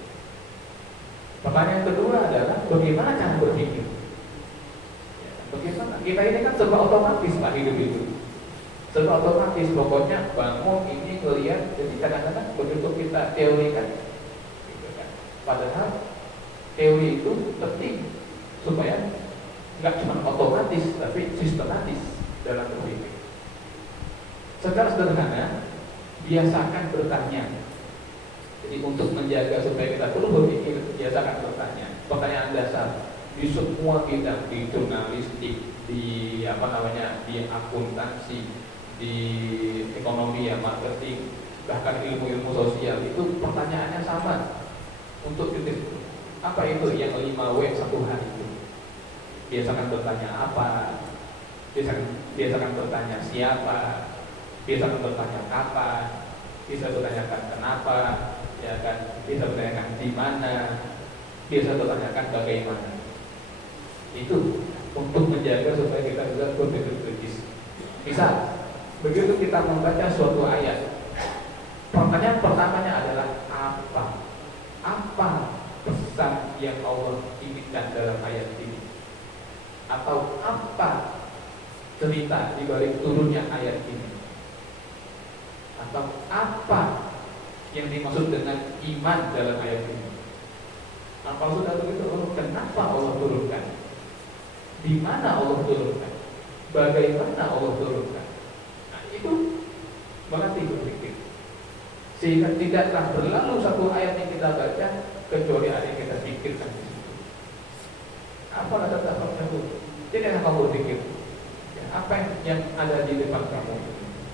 Pertanyaan kedua adalah bagaimana cara berpikir? Ya, bagaimana? Kita ini kan serba otomatis lah hidup itu. Serba otomatis, pokoknya bangun ini ngelihat, jadi kadang-kadang begitu kita teorikan, gitu kan. Padahal teori itu penting supaya nggak cuma otomatis tapi sistematis dalam berpikir. Secara sederhana, biasakan bertanya. Jadi untuk menjaga supaya kita terus berpikir, biasakan bertanya. Pertanyaan dasar di semua bidang, di jurnalistik, di di akuntansi, di ekonomi ya, marketing, bahkan ilmu-ilmu sosial itu pertanyaannya sama. Untuk titik apa itu yang 5W satu hari itu? Biasakan bertanya apa? Biasakan bertanya siapa? Biasakan bertanya kapan? Bisa bertanyakan kenapa? Ya kan? Bisa bertanyakan di mana? Bisa bertanyakan bagaimana? Itu untuk menjaga supaya kita juga berpikir kritis. Misal, begitu kita membaca suatu ayat, pertanyaan pertamanya adalah apa? Apa pesan yang Allah inginkan dalam ayat ini? Atau apa cerita di balik turunnya ayat ini? Atau apa yang dimaksud dengan iman dalam ayat ini? Apa sudah begitu? Kenapa Allah turunkan? Di mana Allah turunkan? Bagaimana Allah turunkan? Nah, itu melatih berpikir. Sehingga tidaklah berlalu satu ayat yang kita baca kecuali ada yang kita pikirkan di situ. Apa dasar-dasarnya itu? Jadi kamu berpikir, ya, apa yang ada di depan kamu?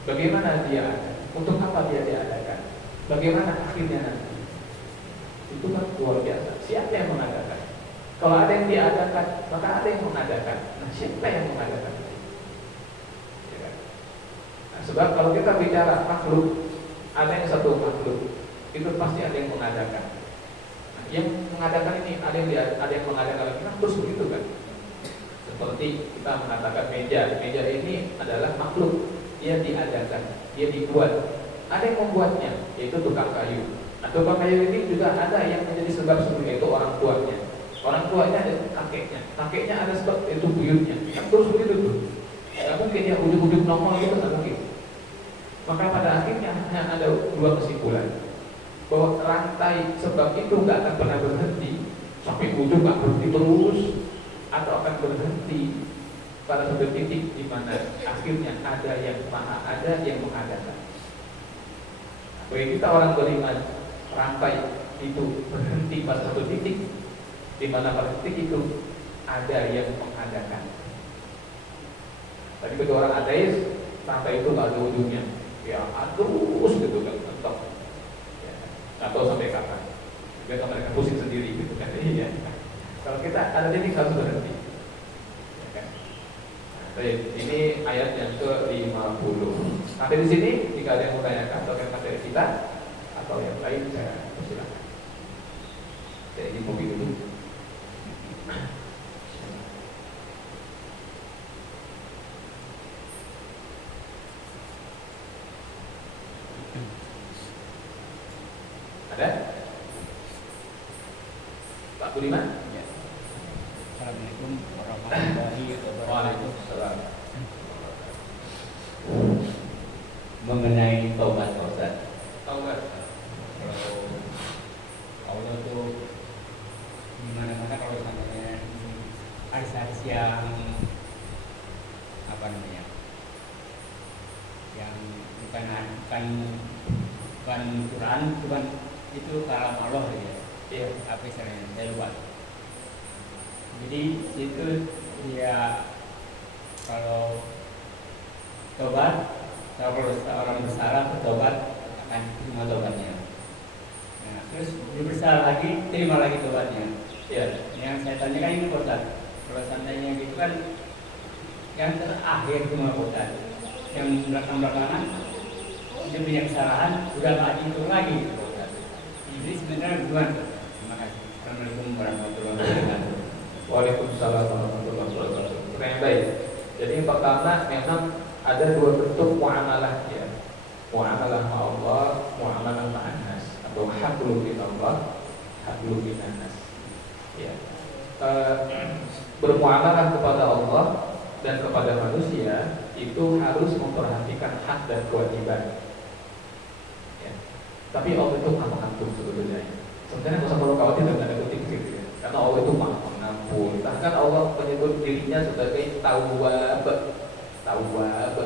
Bagaimana dia ada? Untuk apa dia diadakan? Bagaimana akhirnya nanti? Itu kan luar biasa. Siapa yang mengadakan? Kalau ada yang diadakan, maka ada yang mengadakan. Nah, siapa yang mengadakan? Ya kan? Nah, sebab kalau kita bicara makhluk, ada yang satu makhluk, itu pasti ada yang mengadakan. Nah, yang mengadakan ini ada yang mengadakan lagi, nah, terus begitu kan? Seperti kita mengatakan meja ini adalah makhluk, dia diadakan, dia dibuat. Ada yang membuatnya, yaitu tukang kayu. Nah, tukang kayu ini juga ada yang menjadi sebab sebelumnya, itu orang tuanya. Orang tuanya ada kakeknya ada sebab, itu buyutnya. Nah, terus begitu tuh. Tidak mungkin ya ujung-ujung nongol itu, tidak mungkin. Maka pada akhirnya hanya ada dua kesimpulan, bahwa rantai sebab itu nggak akan pernah berhenti sampai ujung, nggak berhenti terus, atau akan berhenti pada satu titik di mana akhirnya ada yang maha ada yang mengadakan. Bagi kita orang beriman, rantai itu berhenti pada satu titik di mana pada titik itu ada yang mengadakan. Tapi bagi orang ateis, rantai itu nggak ada ujungnya. Ya, terus gitu kan, mentok. Ya, nggak tahu sampai kapan. Biar mereka pusing sendiri gitu kan. Iya. Kalau kita ada titik harus berhenti. Ya, kan? Nah, ini ayat yang ke-50. Sampai di sini, jika ada yang mau tanyakan terkait materi kita atau yang lain, saya persilakan. Saya ingin mobil dulu. Ada? Pak Budiman? Ya. Assalamualaikum warahmatullahi wabarakatuh. Waalaikumsalam. Mengenai taubat, Ustaz. Taubat. Kalau Allah tuh gimana-mana kalau sampai hadis-hadis yang apa namanya, yang bukan Quran, bukan itu kalam Allah ya. Iya. Apa istilahnya? Saya lupa. Jadi itu dia kalau tobat, kalau seorang bersalah bertobat akan terima tobatnya. Nah, terus dia bersalah lagi, terima lagi tobatnya. Ya, yang saya tanyakan ini Ustaz, kalau seandainya gitu kan, yang terakhir cuma Ustaz, yang belakang-belakangan dia punya kesalahan, udah lagi itu lagi. Jadi sebenarnya gimana? Terima kasih. Assalamualaikum warahmatullahi wabarakatuh. Waalaikumsalam warahmatullahi wabarakatuh. Pertanyaan baik. Jadi yang pertama memang ada dua bentuk muamalah ya. Muamalah ma Allah, muamalah ma'an nas, atau hablum minallah, hablum minan nas. Ya. Bermuamalah kepada Allah dan kepada manusia itu harus memperhatikan hak dan kewajiban. Ya. Tapi Allah itu maha pengampun sebetulnya. Sebenarnya nggak usah perlu khawatir dengan ada kutip gitu ya. Karena Allah itu maha pengampun. Bahkan Allah menyebut dirinya sebagai Tawwab, Tawwab,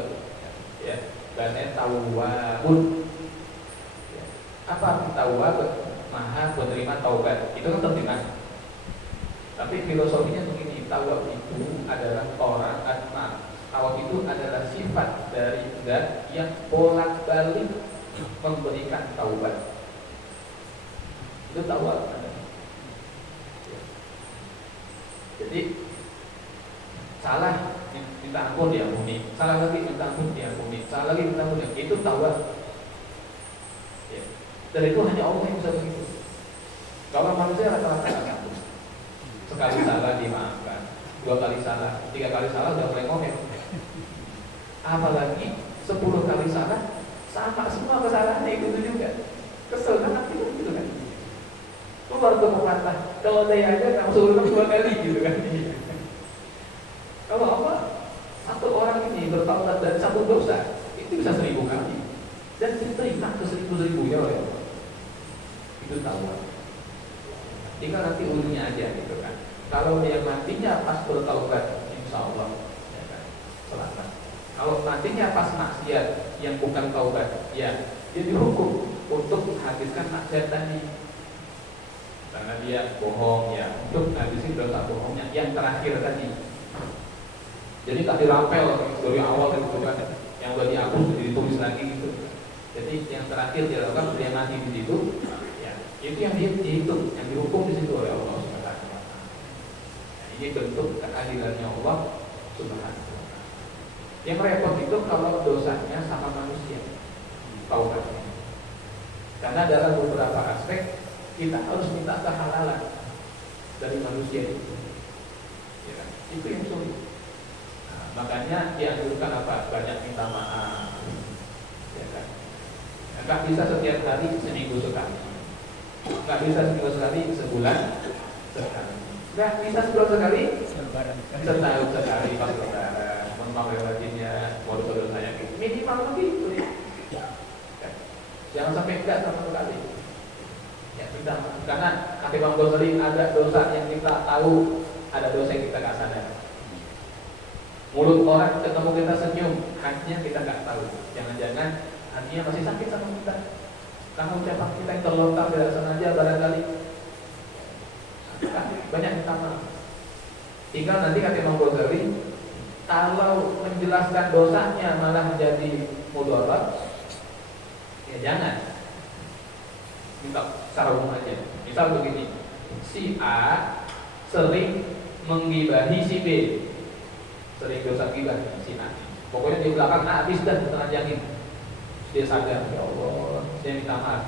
ya. Dan Tawwabun. Ya. Apa Tawwab? Maha penerima taubat. Itu kan terjemah. Tapi filosofinya begini, Tawwab itu adalah orang Tawab itu adalah sifat dari zat yang bolak-balik memberikan taubat. Itu Tawab. Jadi salah minta ampun diampuni, salah lagi minta ampun diampuni, salah lagi minta ampun diampuni. Itu Tawab. Ya. Dan itu hanya Allah yang bisa begitu. Kalau manusia rata-rata satu, sekali salah dimaafkan, 2 kali salah, 3 kali salah udah mulai ngomel. Apalagi 10 kali salah, sama semua kesalahannya itu juga. Kesel banget gitu kan. Keluar ke pepatah, kalau saya aja kamu suruh 2 kali gitu kan. Kalau Allah, satu orang ini bertaubat dari satu dosa, itu bisa 1000 kali dan diterima ke 1000-1000 oleh Allah. Itu taubat. Tinggal nanti ujungnya aja gitu kan. Kalau dia matinya pas bertaubat, insya Allah ya kan, selamat. Kalau matinya pas maksiat yang bukan taubat, ya dia dihukum untuk menghabiskan maksiat tadi. Karena dia bohong ya, untuk menghabiskan dosa bohongnya yang terakhir tadi. Jadi tak dirampel dari awal gitu kan, yang udah dihapus ditulis lagi gitu. Jadi yang terakhir dia lakukan dia mati di situ, ya itu yang dia dihitung, yang dihukum di situ oleh Allah Subhanahu wa taala. Ini bentuk keadilannya Allah Subhanahu wa taala. Yang repot itu kalau dosanya sama manusia, taubatnya. Karena dalam beberapa aspek kita harus minta kehalalan dari manusia itu. Ya, itu yang sulit. Nah, makanya dianjurkan apa? Banyak minta maaf. Ya kan? Nggak bisa setiap hari seminggu sekali. Nggak bisa seminggu sekali, sebulan sekali. Nggak bisa sebulan sekali, setahun sekali pas lebaran. Maaf rajinnya, modus saya gitu. Minimal begitu ya. Jangan sampai enggak sama sekali. Ya kita, karena kata Bang Ghazali ada dosa yang kita tahu, ada dosa yang kita nggak sadar. Mulut orang ketemu kita senyum, hatinya kita nggak tahu. Jangan-jangan hatinya masih sakit sama kita. Karena ucapan kita yang terlontar tidak sengaja barangkali. Banyak minta maaf. Tinggal nanti kata Bang Ghazali, kalau menjelaskan dosanya malah jadi mudarat, ya jangan. Minta secara umum aja. Misal begini, si A sering menggibahi si B, sering dosa gibah si A. Pokoknya di belakang A habis dan setengah yakin. Dia sadar, ya Allah, dia minta maaf.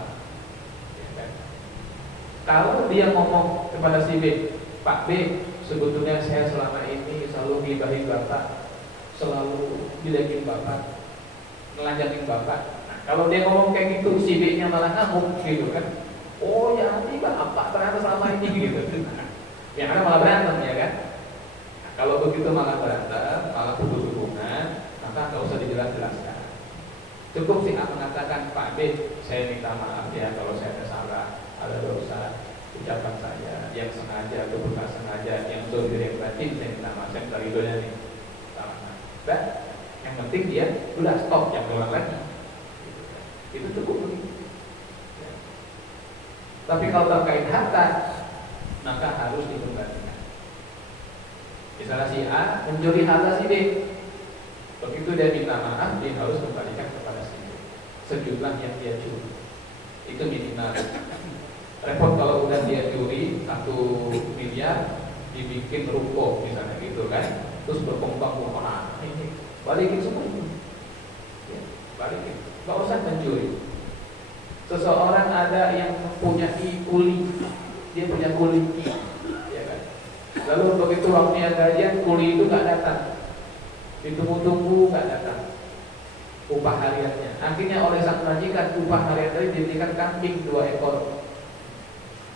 Ya kan? Kalau dia ngomong kepada si B, Pak B, sebetulnya saya selama ini selalu gibahin Bapak, selalu dilekin Bapak, ngelanjatin Bapak. Nah, kalau dia ngomong kayak gitu, si B-nya malah ngamuk gitu kan. Oh ya ini Bapak ternyata selama ini gitu. Yang ada malah berantem ya kan. Nah, kalau begitu malah berantem, malah putus hubungan, maka nggak usah dijelas-jelaskan. Cukup si A mengatakan, Pak B, saya minta maaf ya kalau saya ada salah, ada dosa ucapan saya yang sengaja atau bukan sengaja, yang zahir yang batin, saya minta maaf, saya minta ridhonya nih. Dan yang penting dia udah stop, yang ulang lagi. Itu cukup begitu. Ya. Tapi kalau terkait harta, maka harus dikembalikan. Misalnya si A mencuri harta si B, begitu dia minta maaf, dia harus kembalikan kepada si B sejumlah yang dia curi. Itu minimal. Repot kalau udah dia curi 1 miliar dibikin ruko misalnya gitu kan, terus berkembang ini balikin semua itu, ya, balikin, nggak usah mencuri. Seseorang ada yang mempunyai kuli, dia punya kuli, ya kan, Lalu begitu waktunya gajian, kuli itu nggak datang, ditunggu-tunggu nggak datang upah hariannya. Akhirnya oleh sang majikan upah harian tadi diberikan kambing 2 ekor.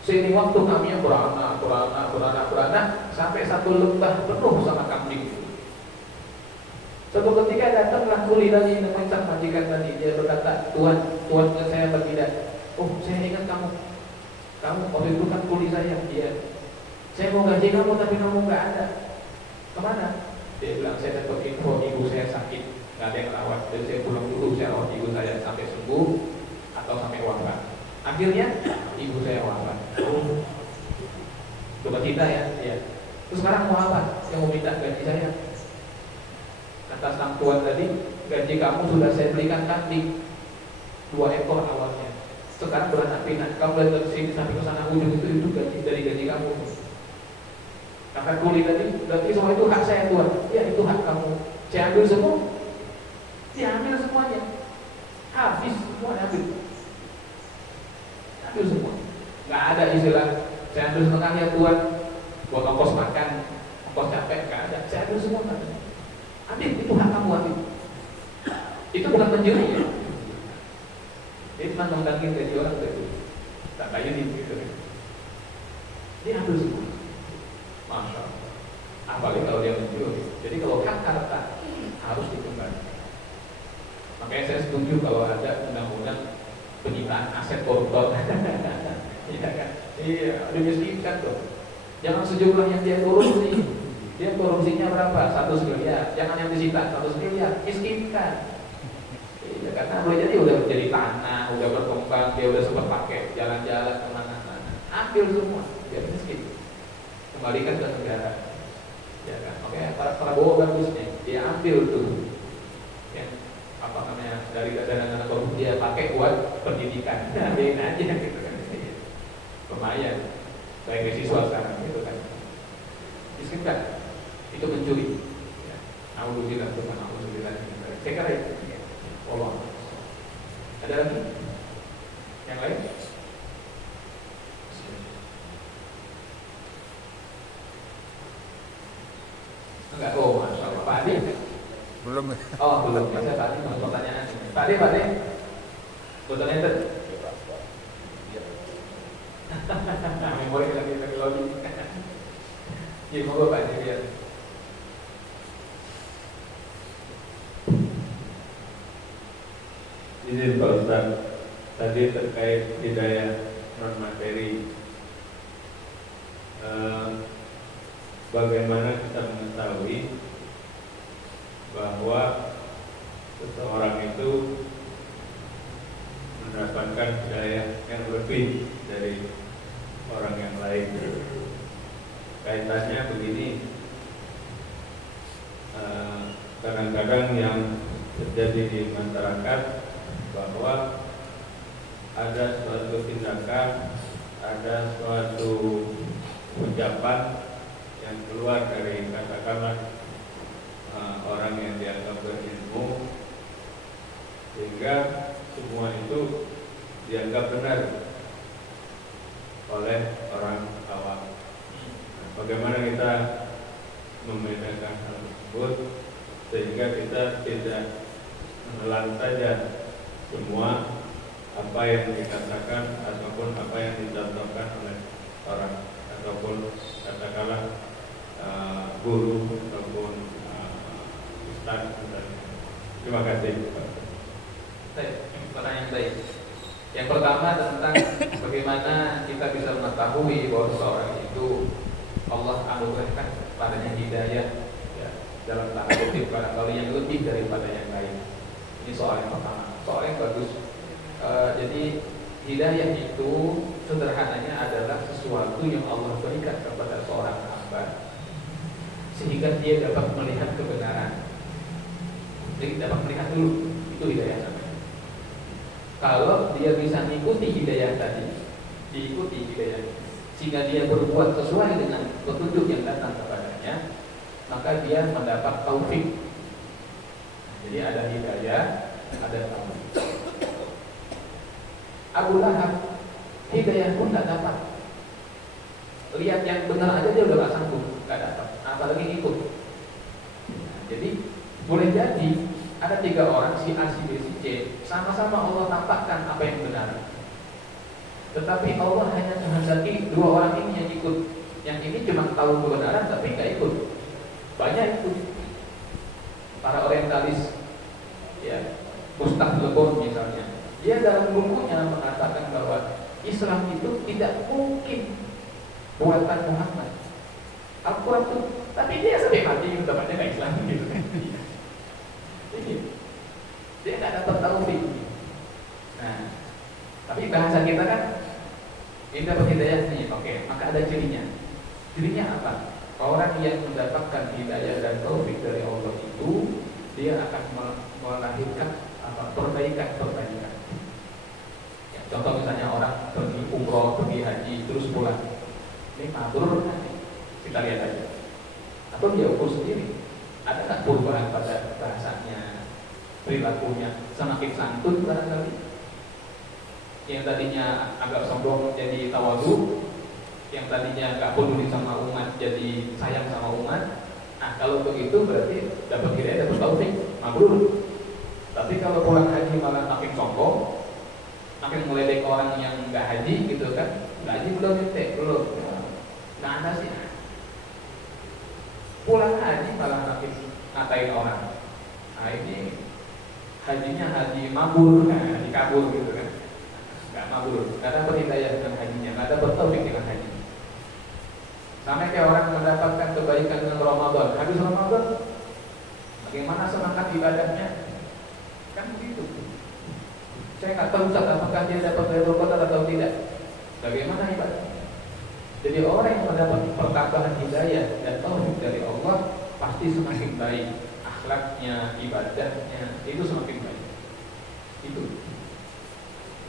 Seiring waktu kambingnya beranak sampai 1 lembah penuh sama kambing. Suatu ketika datanglah kuli lagi dengan sang majikan tadi. Dia berkata, Tuan saya bertindak. Oh, saya ingat kamu waktu itu kan kuli saya. Iya. Saya mau gaji kamu tapi kamu nggak ada. Kemana? Dia bilang, saya dapat info ibu saya sakit, nggak ada yang rawat. Jadi saya pulang dulu, saya rawat ibu saya sampai sembuh atau sampai wafat. Akhirnya ibu saya wafat. Coba kita ya. Terus sekarang mau apa? Yang mau minta gaji saya? Kata sang tuan tadi, gaji kamu sudah saya belikan kambing 2 ekor awalnya. Sekarang beranak pinak. Kamu lihat ke sini sampai ke sana ujung itu gaji dari gaji kamu. Kata kuli tadi, berarti semua itu hak saya tuan. Ya itu hak kamu. Saya ambil semua. Dia ambil semuanya. Habis semua ambil. Ambil semua. Nggak ada istilah saya ambil setengah ya tuan, buat ongkos makan, ongkos capek, nggak ada. Saya ambil semua kan. Ambil, itu hak kamu ambil. Itu bukan mencuri ya. Dia cuma ngundangin gaji orang itu. Tak kayunin gitu. Dia ambil semua. Masya Allah. Apalagi kalau dia mencuri. Jadi kalau hak harta harus dikembalikan. Makanya saya setuju kalau ada undang-undang penyitaan aset koruptor. Iya kan? Iya, dimiskinkan tuh. Jangan sejumlah yang dia korupsi. Dia korupsinya berapa? 100 miliar. Jangan yang disita 100 miliar. Miskinkan. Iya, karena boleh jadi udah jadi tanah, udah berkembang, dia udah sempat pakai jalan-jalan kemana-mana. Ambil semua, biar miskin. Kembalikan ke negara. Ya kan? Oke, para Prabowo bagusnya dia ambil tuh yang apa namanya dari dana korupsi dia pakai buat pendidikan. Ambilin aja gitu kan. Lumayan. Baik beasiswa sekarang gitu kan. Miskinkan. Itu mencuri. Ya. Alhamdulillah, bukan alhamdulillah. Saya kira itu. Allah. Ada lagi? Yang lain? Enggak, oh masya Allah. Pak Adi? Belum. Oh belum. Saya tadi mau pertanyaan. Pak Adi, betul enter. Memori lagi lagi. Ya mau Pak Adi biar. Izin Pak Ustaz, tadi terkait hidayah non materi, bagaimana kita mengetahui bahwa seseorang itu mendapatkan hidayah yang lebih dari orang yang lain? Kaitannya begini, kadang-kadang yang terjadi di masyarakat bahwa ada suatu tindakan, ada suatu ucapan yang keluar dari katakanlah orang yang dianggap berilmu, sehingga semua itu dianggap benar oleh orang awam. Bagaimana kita membedakan hal tersebut sehingga kita tidak menelan saja semua apa yang dikatakan ataupun apa yang dicontohkan oleh orang ataupun katakanlah guru ataupun ustaz. Terima kasih. Baik, pertanyaan baik. Yang pertama tentang bagaimana kita bisa mengetahui bahwa seseorang itu Allah anugerahkan padanya hidayah ya, dalam tanda kutip barangkali yang lebih daripada yang lain. Ini soal yang pertama. Soal yang bagus. Jadi hidayah itu sederhananya adalah sesuatu yang Allah berikan kepada seorang hamba sehingga dia dapat melihat kebenaran. Jadi dapat melihat dulu, itu hidayah namanya. Kalau dia bisa mengikuti hidayah tadi, diikuti hidayah, sehingga dia berbuat sesuai dengan petunjuk yang datang kepadanya, maka dia mendapat taufik. Jadi ada hidayah, ada taufik. Abu Lahab hidayah pun tidak dapat. Lihat yang benar aja dia udah gak sanggup. nggak dapat, apalagi ikut. Nah, jadi boleh jadi ada 3 orang, si A, si B, si C, sama-sama Allah tampakkan apa yang benar. Tetapi Allah hanya menghendaki 2 orang ini yang ikut. Yang ini cuma tahu kebenaran tapi nggak ikut. Banyak ikut. Para orientalis, ya, Gustav Le Bon misalnya, dia dalam bukunya mengatakan bahwa Islam itu tidak mungkin buatan Muhammad. Al-Quran itu, tapi dia sampai mati tempatnya nggak Islam gitu. Ini dia nggak dapat taufik. Nah, tapi bahasa kita kan ini dapat hidayah nih, oke, maka ada cirinya. Cirinya apa? Orang yang mendapatkan hidayah dan taufik dari Allah itu, dia akan melahirkan perbaikan. Ya, contoh misalnya orang pergi umroh, pergi haji, terus pulang, ini mabrur nanti, kita lihat aja. Atau dia ukur sendiri, ada nggak perubahan pada bahasanya, perilakunya, semakin santun barangkali. Yang tadinya agak sombong jadi tawadu, yang tadinya nggak peduli sama umat jadi sayang sama umat. Nah, kalau begitu berarti dapat hidayah, dapat taufik, mabrur. Tapi kalau pulang haji malah makin sombong, makin meledek orang yang nggak haji gitu kan, nggak haji belum belum, nggak ada sih. Pulang haji malah makin ngatain orang. Nah ini hajinya haji mabur, haji kabur gitu kan, nggak mabrur, nggak dapat hidayah dengan hajinya, nggak dapat taufik dengan haji. Sampai kayak orang mendapatkan kebaikan dengan Ramadan, habis Ramadan bagaimana semangat ibadahnya? Kan begitu. Saya nggak tahu Ustaz, apakah dia dapat Lailatul Qadar atau tidak. Bagaimana ibadahnya? Jadi orang yang mendapat pertambahan hidayah dan taufik dari Allah pasti semakin baik akhlaknya, ibadahnya itu semakin baik. Itu.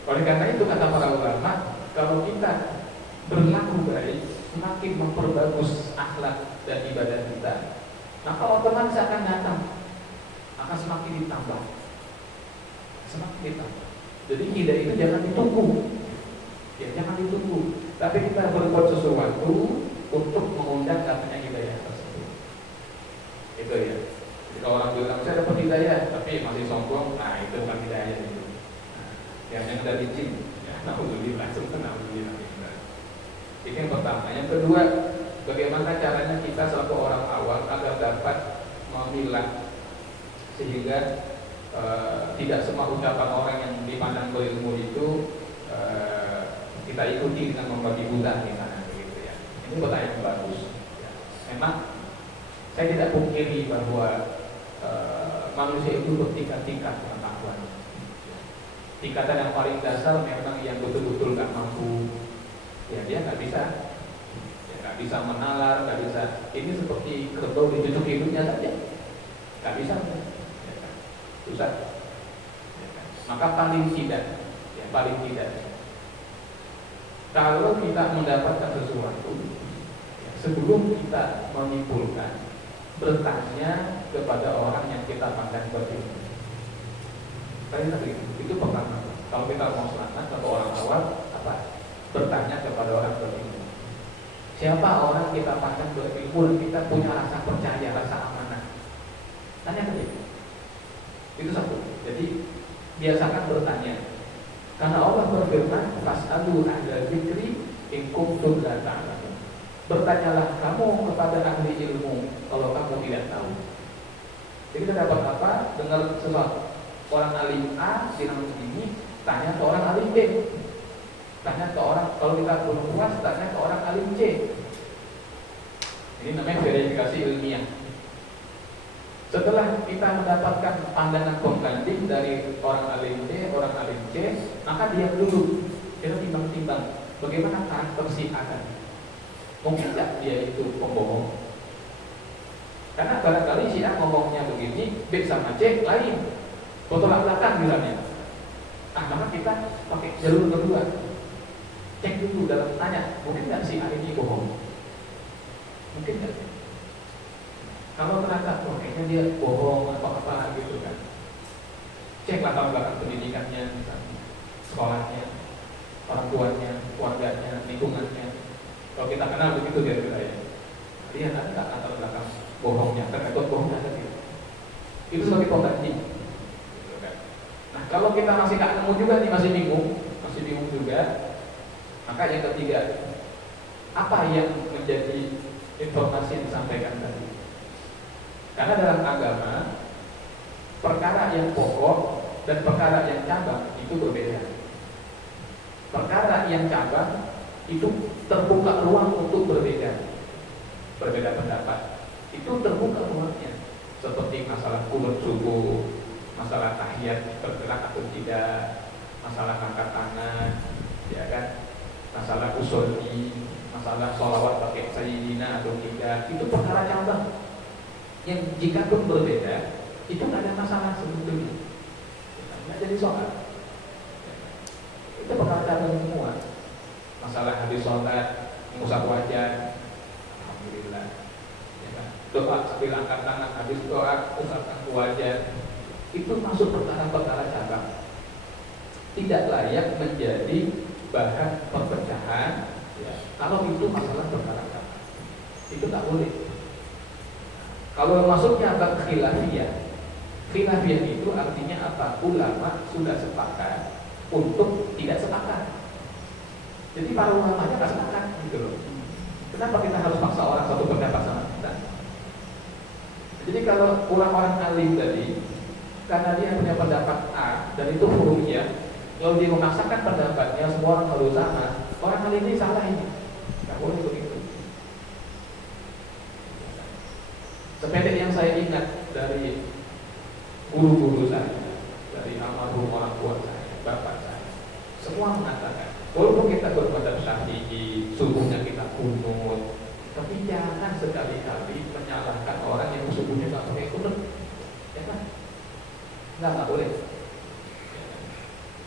Oleh karena itu kata para ulama, kalau kita berlaku baik, semakin memperbagus akhlak dan ibadah kita, maka otomatis akan datang, akan semakin ditambah. Jadi hidayah itu jangan ditunggu, ya jangan ditunggu. Tapi kita berbuat sesuatu untuk mengundang datangnya hidayah tersebut. Itu ya. Jadi kalau orang bilang saya dapat hidayah, tapi masih sombong, nah itu bukan hidayah itu. Nah, yang dari jin, ya alhamdulillah, alhamdulillah. Ini yang pertama. Yang kedua, bagaimana caranya kita selaku orang awam agar dapat memilah sehingga tidak semua ucapan orang yang dipandang berilmu itu kita ikuti dengan membagi buta misalnya begitu ya. Ini pertanyaan yang bagus. Ya. Memang saya tidak pungkiri bahwa manusia itu bertingkat-tingkat pengetahuan. Tingkatan yang paling dasar memang yang betul-betul nggak mampu. Ya dia nggak bisa menalar, nggak bisa. Ini seperti kerbau dicucuk hidungnya saja, nggak bisa, ya kan? Susah. Ya kan? Maka paling tidak, kalau kita mendapatkan sesuatu, ya, sebelum kita menyimpulkan, bertanya kepada orang yang kita pandang berilmu. Itu pertama. Kalau kita mau selamat atau orang awam, apa? Bertanya kepada orang berilmu. Siapa orang kita pandang berilmu dan kita punya rasa percaya, rasa amanah? Tanya ke dia. Itu satu. Jadi biasakan bertanya. Karena Allah berfirman, "Fas'alu ahla dzikri in kuntum la ta'lamun." Bertanyalah kamu kepada ahli ilmu kalau kamu tidak tahu. Jadi kita dapat apa? Dengar sesuatu. Orang alim A bilang begini, tanya ke orang alim B. Tanya ke orang, kalau kita belum puas, tanya ke orang alim C. Ini namanya verifikasi ilmiah. Setelah kita mendapatkan pandangan pembanding dari orang alim D, orang alim C, maka dia dulu kita timbang-timbang bagaimana karakter si A tadi. Mungkin tidak dia itu pembohong. Karena barangkali si A ngomongnya begini, B sama C lain, bertolak belakang bilangnya. Maka kita pakai jalur kedua. Cek dulu dalam tanya, mungkin nggak si A ini bohong? Mungkin nggak? Kalau ternyata, kayaknya dia bohong atau apa gitu kan, cek latar belakang pendidikannya, misalnya sekolahnya, orang tuanya, keluarganya, lingkungannya. Kalau kita kenal begitu kira-kira ya. Lihat ada nggak latar belakang bohongnya, terkait bohongnya ada tidak? Itu sebagai pengganti. Gitu kan. Nah kalau kita masih nggak nemu juga nih, masih bingung juga, maka yang ketiga, apa yang menjadi informasi yang disampaikan tadi? Karena dalam agama perkara yang pokok dan perkara yang cabang itu berbeda. Perkara yang cabang itu terbuka ruang untuk berbeda pendapat. Itu terbuka ruangnya. Seperti masalah qunut subuh, masalah tahiyat bergerak atau tidak, masalah angkat tangan, ya kan? Masalah usolli, masalah sholawat pakai sayyidina atau tidak, itu perkara cabang yang jika pun berbeda itu nggak ada masalah sebetulnya, nggak jadi soal. Itu perkara cabang semua. Masalah habis sholat mengusap wajah, alhamdulillah, ya kan? Doa sambil angkat tangan, habis doa usapkan ke wajah, itu masuk perkara-perkara cabang, tidak layak menjadi bahan perpecahan. Ya, kalau itu masalah perkara cabang, itu nggak boleh. Kalau masuknya bab khilafiyah itu artinya apa? Ulama sudah sepakat untuk tidak sepakat. Jadi para ulamanya nggak sepakat gitu loh. Kenapa kita harus paksa orang satu pendapat sama kita? Jadi kalau orang-orang alim tadi, karena dia punya pendapat A dan itu hukumnya, kalau dia memaksakan pendapatnya semua orang harus sama, orang alim ini salah ini. Nggak boleh begitu. Sependek yang saya ingat dari guru-guru saya, dari almarhum orang tua saya, bapak saya, semua mengatakan, walaupun kita berpendapat Syafi'i, subuhnya kita kunut, tapi jangan sekali-kali menyalahkan orang yang subuhnya nggak pakai kunut, ya kan? Nggak boleh,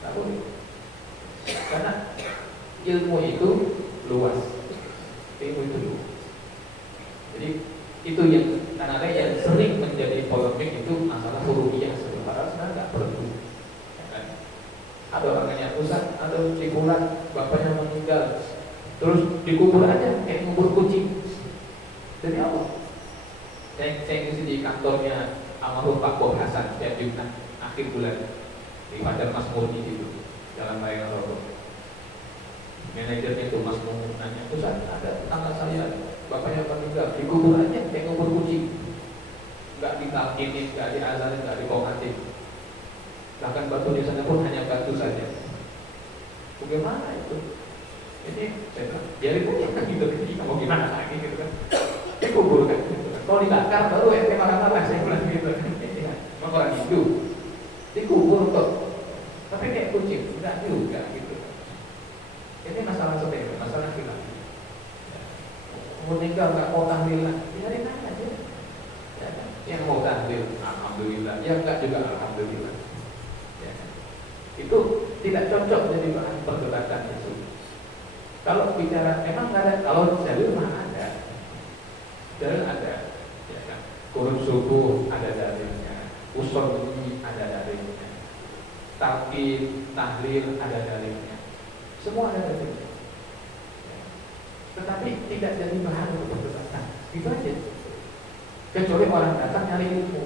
nggak boleh, karena ilmu itu luas, Jadi itu yang karena yang sering menjadi polemik itu masalah hurufiyah sebenarnya nggak perlu. Ya kan? Ada orang nanya, Ustaz, ada cikulan bapaknya meninggal, terus dikubur aja kayak ngubur kucing. Jadi apa? Saya ngisi di kantornya almarhum Pak Bob Hasan setiap Jumat akhir bulan di Padang Mas Murni itu Jalan Raya Rogo. Manajernya itu Mas Murni nanya, Ustaz, ada tetangga saya bapaknya meninggal, dikubur aja kayak ngubur kucing, nggak ditalkinin, nggak diazanin, nggak dikomatin, bahkan batu di sana pun hanya batu saja. Bagaimana itu? Ini saya bilang, biarin aja kan gitu, mau gimana lagi gitu kan? Dikubur kan? Gitu kan? Kalau dibakar baru ente marah-marah, saya bilang gitu kan? Memang orang hidup dikubur kok, tapi kayak kucing, enggak juga gitu. Ini masalah sepele, masalah khilaf. Meninggal nggak mau tahlilan, biarin aja. Ya kan? Yang mau tahlil, alhamdulillah. Yang nggak juga alhamdulillah. Ya kan? Itu tidak cocok jadi bahan perdebatan itu. Kalau bicara memang nggak ada, kalau dalil mah ada, ya kan? Qunut subuh ada dalilnya, usul ini ada dalilnya, talqin, tahlil ada dalilnya, semua ada dalilnya. Tetapi tidak jadi bahan untuk perdebatan. Itu aja. Kecuali orang datang nyari ilmu.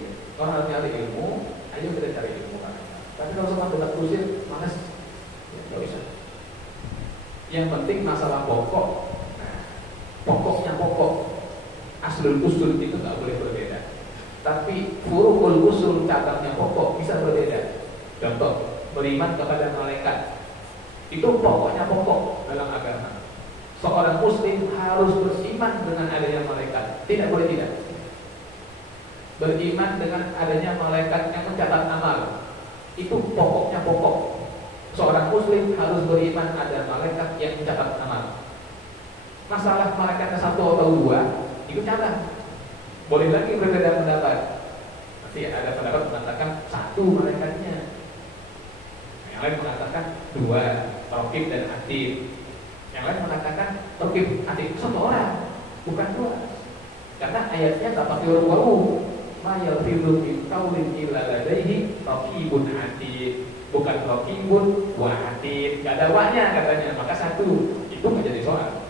Ya, orang nyari ilmu, ayo kita cari ilmu kan. Tapi kalau sama debat kusir, malas. Ya, nggak bisa. Yang penting masalah pokok. Nah, pokoknya pokok. Aslul usul itu nggak boleh berbeda. Tapi furu'ul usul cabangnya pokok bisa berbeda. Contoh, beriman kepada malaikat. Itu pokoknya pokok dalam agama. Seorang muslim harus beriman dengan adanya malaikat. Tidak boleh tidak. Beriman dengan adanya malaikat yang mencatat amal. Itu pokoknya pokok. Seorang muslim harus beriman ada malaikat yang mencatat amal. Masalah malaikatnya satu atau dua, itu cabang. Boleh lagi berbeda pendapat. Nanti ada pendapat mengatakan satu malaikatnya, yang lain mengatakan dua, Raqib dan Atid. Yang lain mengatakan Raqib, Atid satu orang, bukan dua. Karena ayatnya nggak pakai huruf wawu. Ma yalfizu min qaulin illa ladaihi raqibun Atid. Bukan Raqibun wa Atid. Nggak ada wa-nya katanya, maka satu. Itu nggak jadi soal.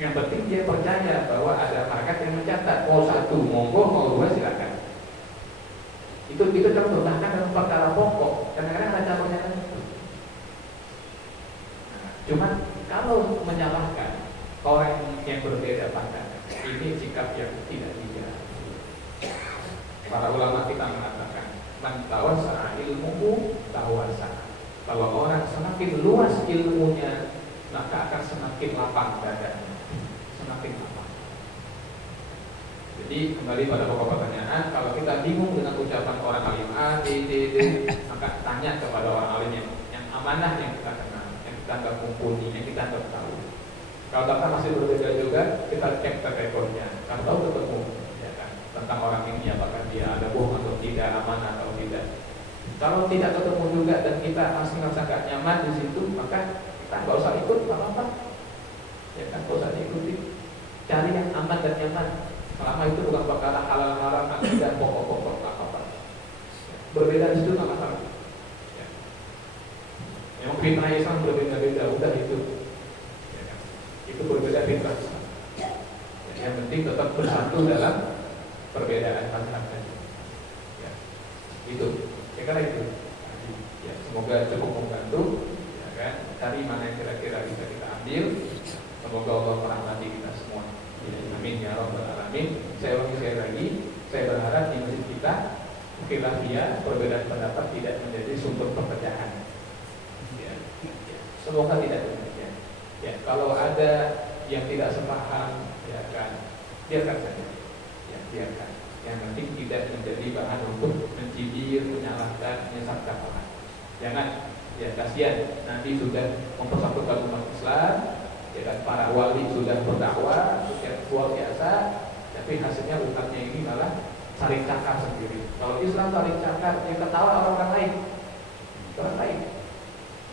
Yang penting dia percaya bahwa ada market yang mencatat. Mau 1 monggo, mau 2 silakan. Itu contoh, bahkan dalam perkara pokok kadang-kadang ada cabangnya kan. Cuman kalau menyalahkan orang yang berbeda pandangan, ini sikap yang tidak bijak. Para ulama kita mengatakan, man tawassa ilmuhu tawassa. Kalau orang semakin luas ilmunya, maka akan semakin lapang dadanya, semakin lapang. Jadi kembali pada pokok pertanyaan, kalau kita bingung dengan ucapan orang alim A, D, maka tanya kepada orang alim yang amanah, yang kita kenal, yang kita anggap mumpuni, yang kita anggap tahu. Kalau data masih berbeda juga, kita cek track recordnya. Kalau tahu ketemu, ya kan, tentang orang ini apakah dia ada bohong atau tidak, amanah atau tidak. Kalau tidak ketemu juga dan kita masih merasa gak nyaman di situ, maka kita nggak usah ikut, apa-apa. Ya kan, nggak usah diikuti. Cari yang aman dan nyaman. Selama itu bukan perkara halal haram, akidah pokok-pokok apa-apa. Berbeda di situ nggak masalah. Ya. Yang fitrah Islam berbeda-beda, udah itu. Ya kan? Itu berbeda fitrah Islam. Yang penting tetap bersatu dalam perbedaan mazhab. Ya. Itu. Ya kan itu. Ya, semoga cukup membantu. Ya kan? Cari mana yang kira-kira bisa kita ambil. Semoga Allah merahmati kita semua. Ya, amin ya rabbal alamin. Saya ulangi sekali lagi, saya berharap di masjid kita khilafiyah, perbedaan pendapat tidak menjadi sumber perpecahan. Ya. Ya. Semoga tidak demikian. Ya, kalau ada yang tidak sepaham, ya kan, biarkan saja. Ya, biarkan. Yang penting tidak menjadi bahan untuk mencibir, menyalahkan, menyesatkan orang. Jangan, ya kasihan. Nanti sudah mempersatukan umat Islam. Ya kan, para wali sudah berdakwah, sudah luar biasa, tapi hasilnya umatnya ini malah saling cakar sendiri. Kalau Islam saling cakar, yang ketawa orang lain,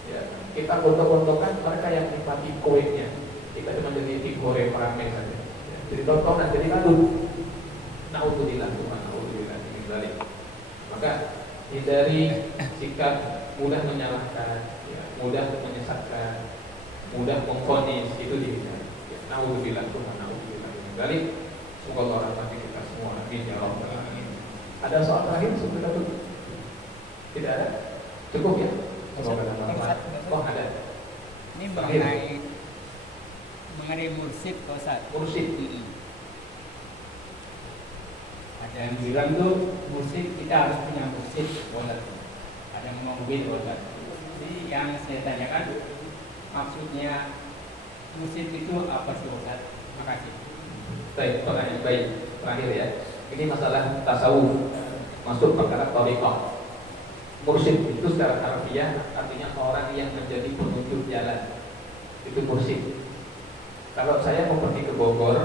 Ya, kita gontok-gontokan mereka yang nikmati koinnya. Kita cuma jadi digoreng orang saja. Ya, jadi tontonan, jadi ngadu. Naudzubillah, naudzubillah ini balik. Maka hindari sikap mudah menyalahkan, ya, mudah menyesatkan, mudah memvonis, itu dihindari. Ya, naudzubillah, naudzubillah ini balik. Semoga Allah rahmati kita semua. Amin ya rabbal alamin. Ada soal terakhir sebelum kita tutup? Tidak ada? Cukup ya? Semoga bermanfaat. Oh ada. Ini Terakhir. mengenai mursid, Pak Ustaz. Mursid. Ada yang bilang tuh mursid kita harus punya mursid, Ustaz. Ada yang ngomongin, Ustaz. Jadi yang saya tanyakan, maksudnya mursid itu apa sih, Ustaz? Makasih. Baik, pertanyaan baik. Terakhir ya. Ini masalah tasawuf, masuk perkara thariqah. Mursid itu secara harfiah artinya orang yang menjadi penunjuk jalan. Itu mursid. Kalau saya mau pergi ke Bogor,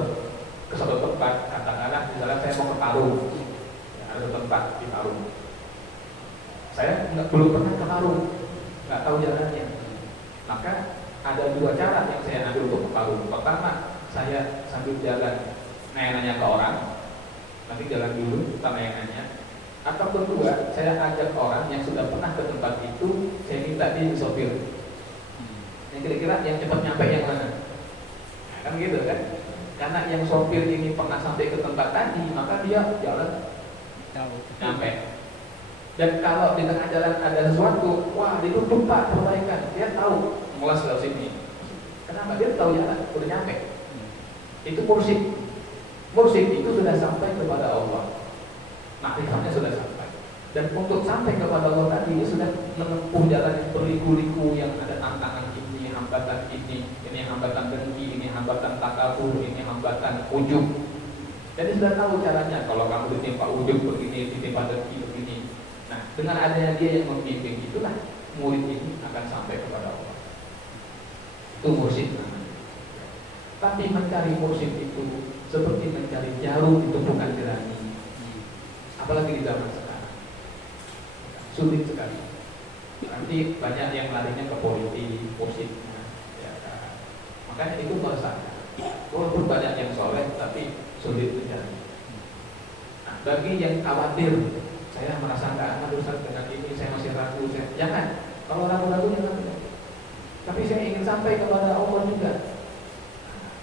ke suatu tempat, katakanlah misalnya saya mau ke Parung, ya, ada tempat di Parung. Saya belum pernah ke Parung, nggak tahu jalannya. Maka ada 2 cara yang saya ambil untuk ke Parung. Pertama, saya sambil jalan nanya ke orang, nanti jalan dulu sama yang nanya. Atau kedua, saya ajak orang yang sudah pernah ke tempat itu, saya minta dia sopir. Yang kira-kira yang cepat nyampe yang mana? Nah, kan gitu kan? Karena yang sopir ini pernah sampai ke tempat tadi, maka dia jalan nyampe. Dan kalau di tengah jalan ada sesuatu, wah ditutup Pak, perbaikan. Dia tahu melas lewat sini. Kenapa? Dia tahu jalan, udah nyampe. Itu mursyid. Mursyid itu sudah sampai kepada Allah. Makrifatnya sudah sampai. Dan untuk sampai kepada Allah tadi, dia sudah menempuh jalan yang berliku-liku, yang ada tantangan ini, hambatan ini hambatan dengki, ini hambatan takabur, ini hambatan ujub. Jadi sudah tahu caranya. Kalau kamu ditimpa ujub begini, ditimpa dengki begini. Nah, dengan adanya dia yang membimbing, itulah murid ini akan sampai kepada Allah. Itu mursyid namanya. Tapi mencari mursyid itu seperti mencari jarum di tumpukan jerami. Apalagi di zaman sekarang, sulit sekali. Nanti banyak yang larinya ke politik, mursyidnya, ya kan? Makanya itu meresahkan. Walaupun banyak yang soleh, tapi sulit mencari. Nah, bagi yang khawatir, saya merasa nggak aman Ustaz dengan ini, saya masih ragu. Jangan. Kalau ragu-ragu jangan. Tapi saya ingin sampai kepada Allah juga.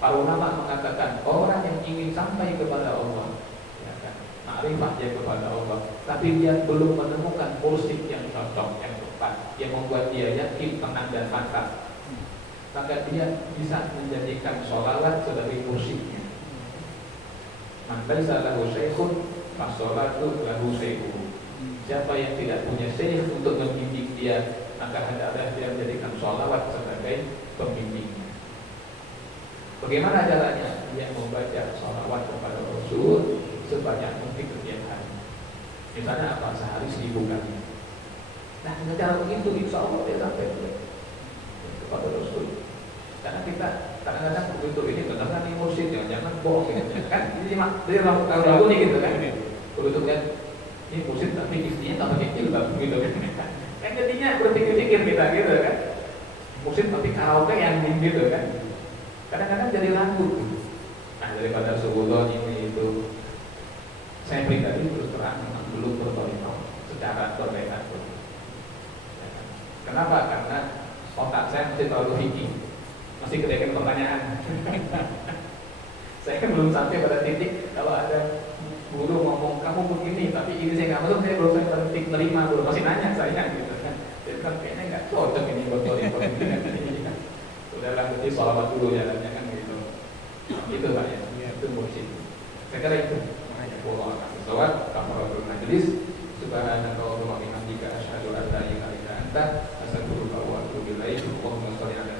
Para ulama mengatakan orang yang ingin sampai kepada Allah, ya kan, ma'rifah dia kepada Allah, tapi dia belum menemukan mursyid yang cocok, yang tepat, yang membuat dia yakin, tenang dan mantap, maka dia bisa menjadikan sholawat sebagai mursyidnya. Man laisa lahu syaikhun fasholatu lahu syaikhun. Siapa yang tidak punya syekh untuk membimbing dia, maka hendaklah dia menjadikan sholawat sebagai pembimbingnya. Bagaimana caranya? Dia membaca sholawat kepada Rasul sebanyak mungkin setiap hari. Misalnya apa? Sehari 1000 kali. Nah, dengan cara begitu insya Allah dia sampai kepada Rasul. Karena kita kadang-kadang begitu ini benar nih mursyid, jangan bohong ya. Kan ini dari orang nih gitu kan. Begitu kan ini mursyid tapi istrinya tak pakai jilbab gitu kan. Kan jadinya berpikir-pikir kita gitu kan. Mursyid tapi karaoke yang gitu kan. Kadang-kadang jadi ragu. Nah, daripada subuhdon ini itu, saya pribadi terus terang memang belum bertolimah secara berbeda. Kenapa? Karena otak saya masih terlalu fikih, masih kedekan pertanyaan. Saya belum sampai pada titik kalau ada guru ngomong kamu begini, tapi ini saya nggak masuk, saya belum sampai pada titik menerima, belum masih nanya saya gitu kan. Jadi kan kayaknya nggak cocok ini buat tolimah ini. Udahlah, jadi sholawat dulu jalannya kan gitu. Itu Pak ya, itu mursyid. Saya kira itu. Allah akan sholawat, kafaratul majlis, subhanakallahumma wa bihamdika asyhadu an la ilaha illa anta, astaghfiruka wa atubu ilaik. Allahumma sholli ala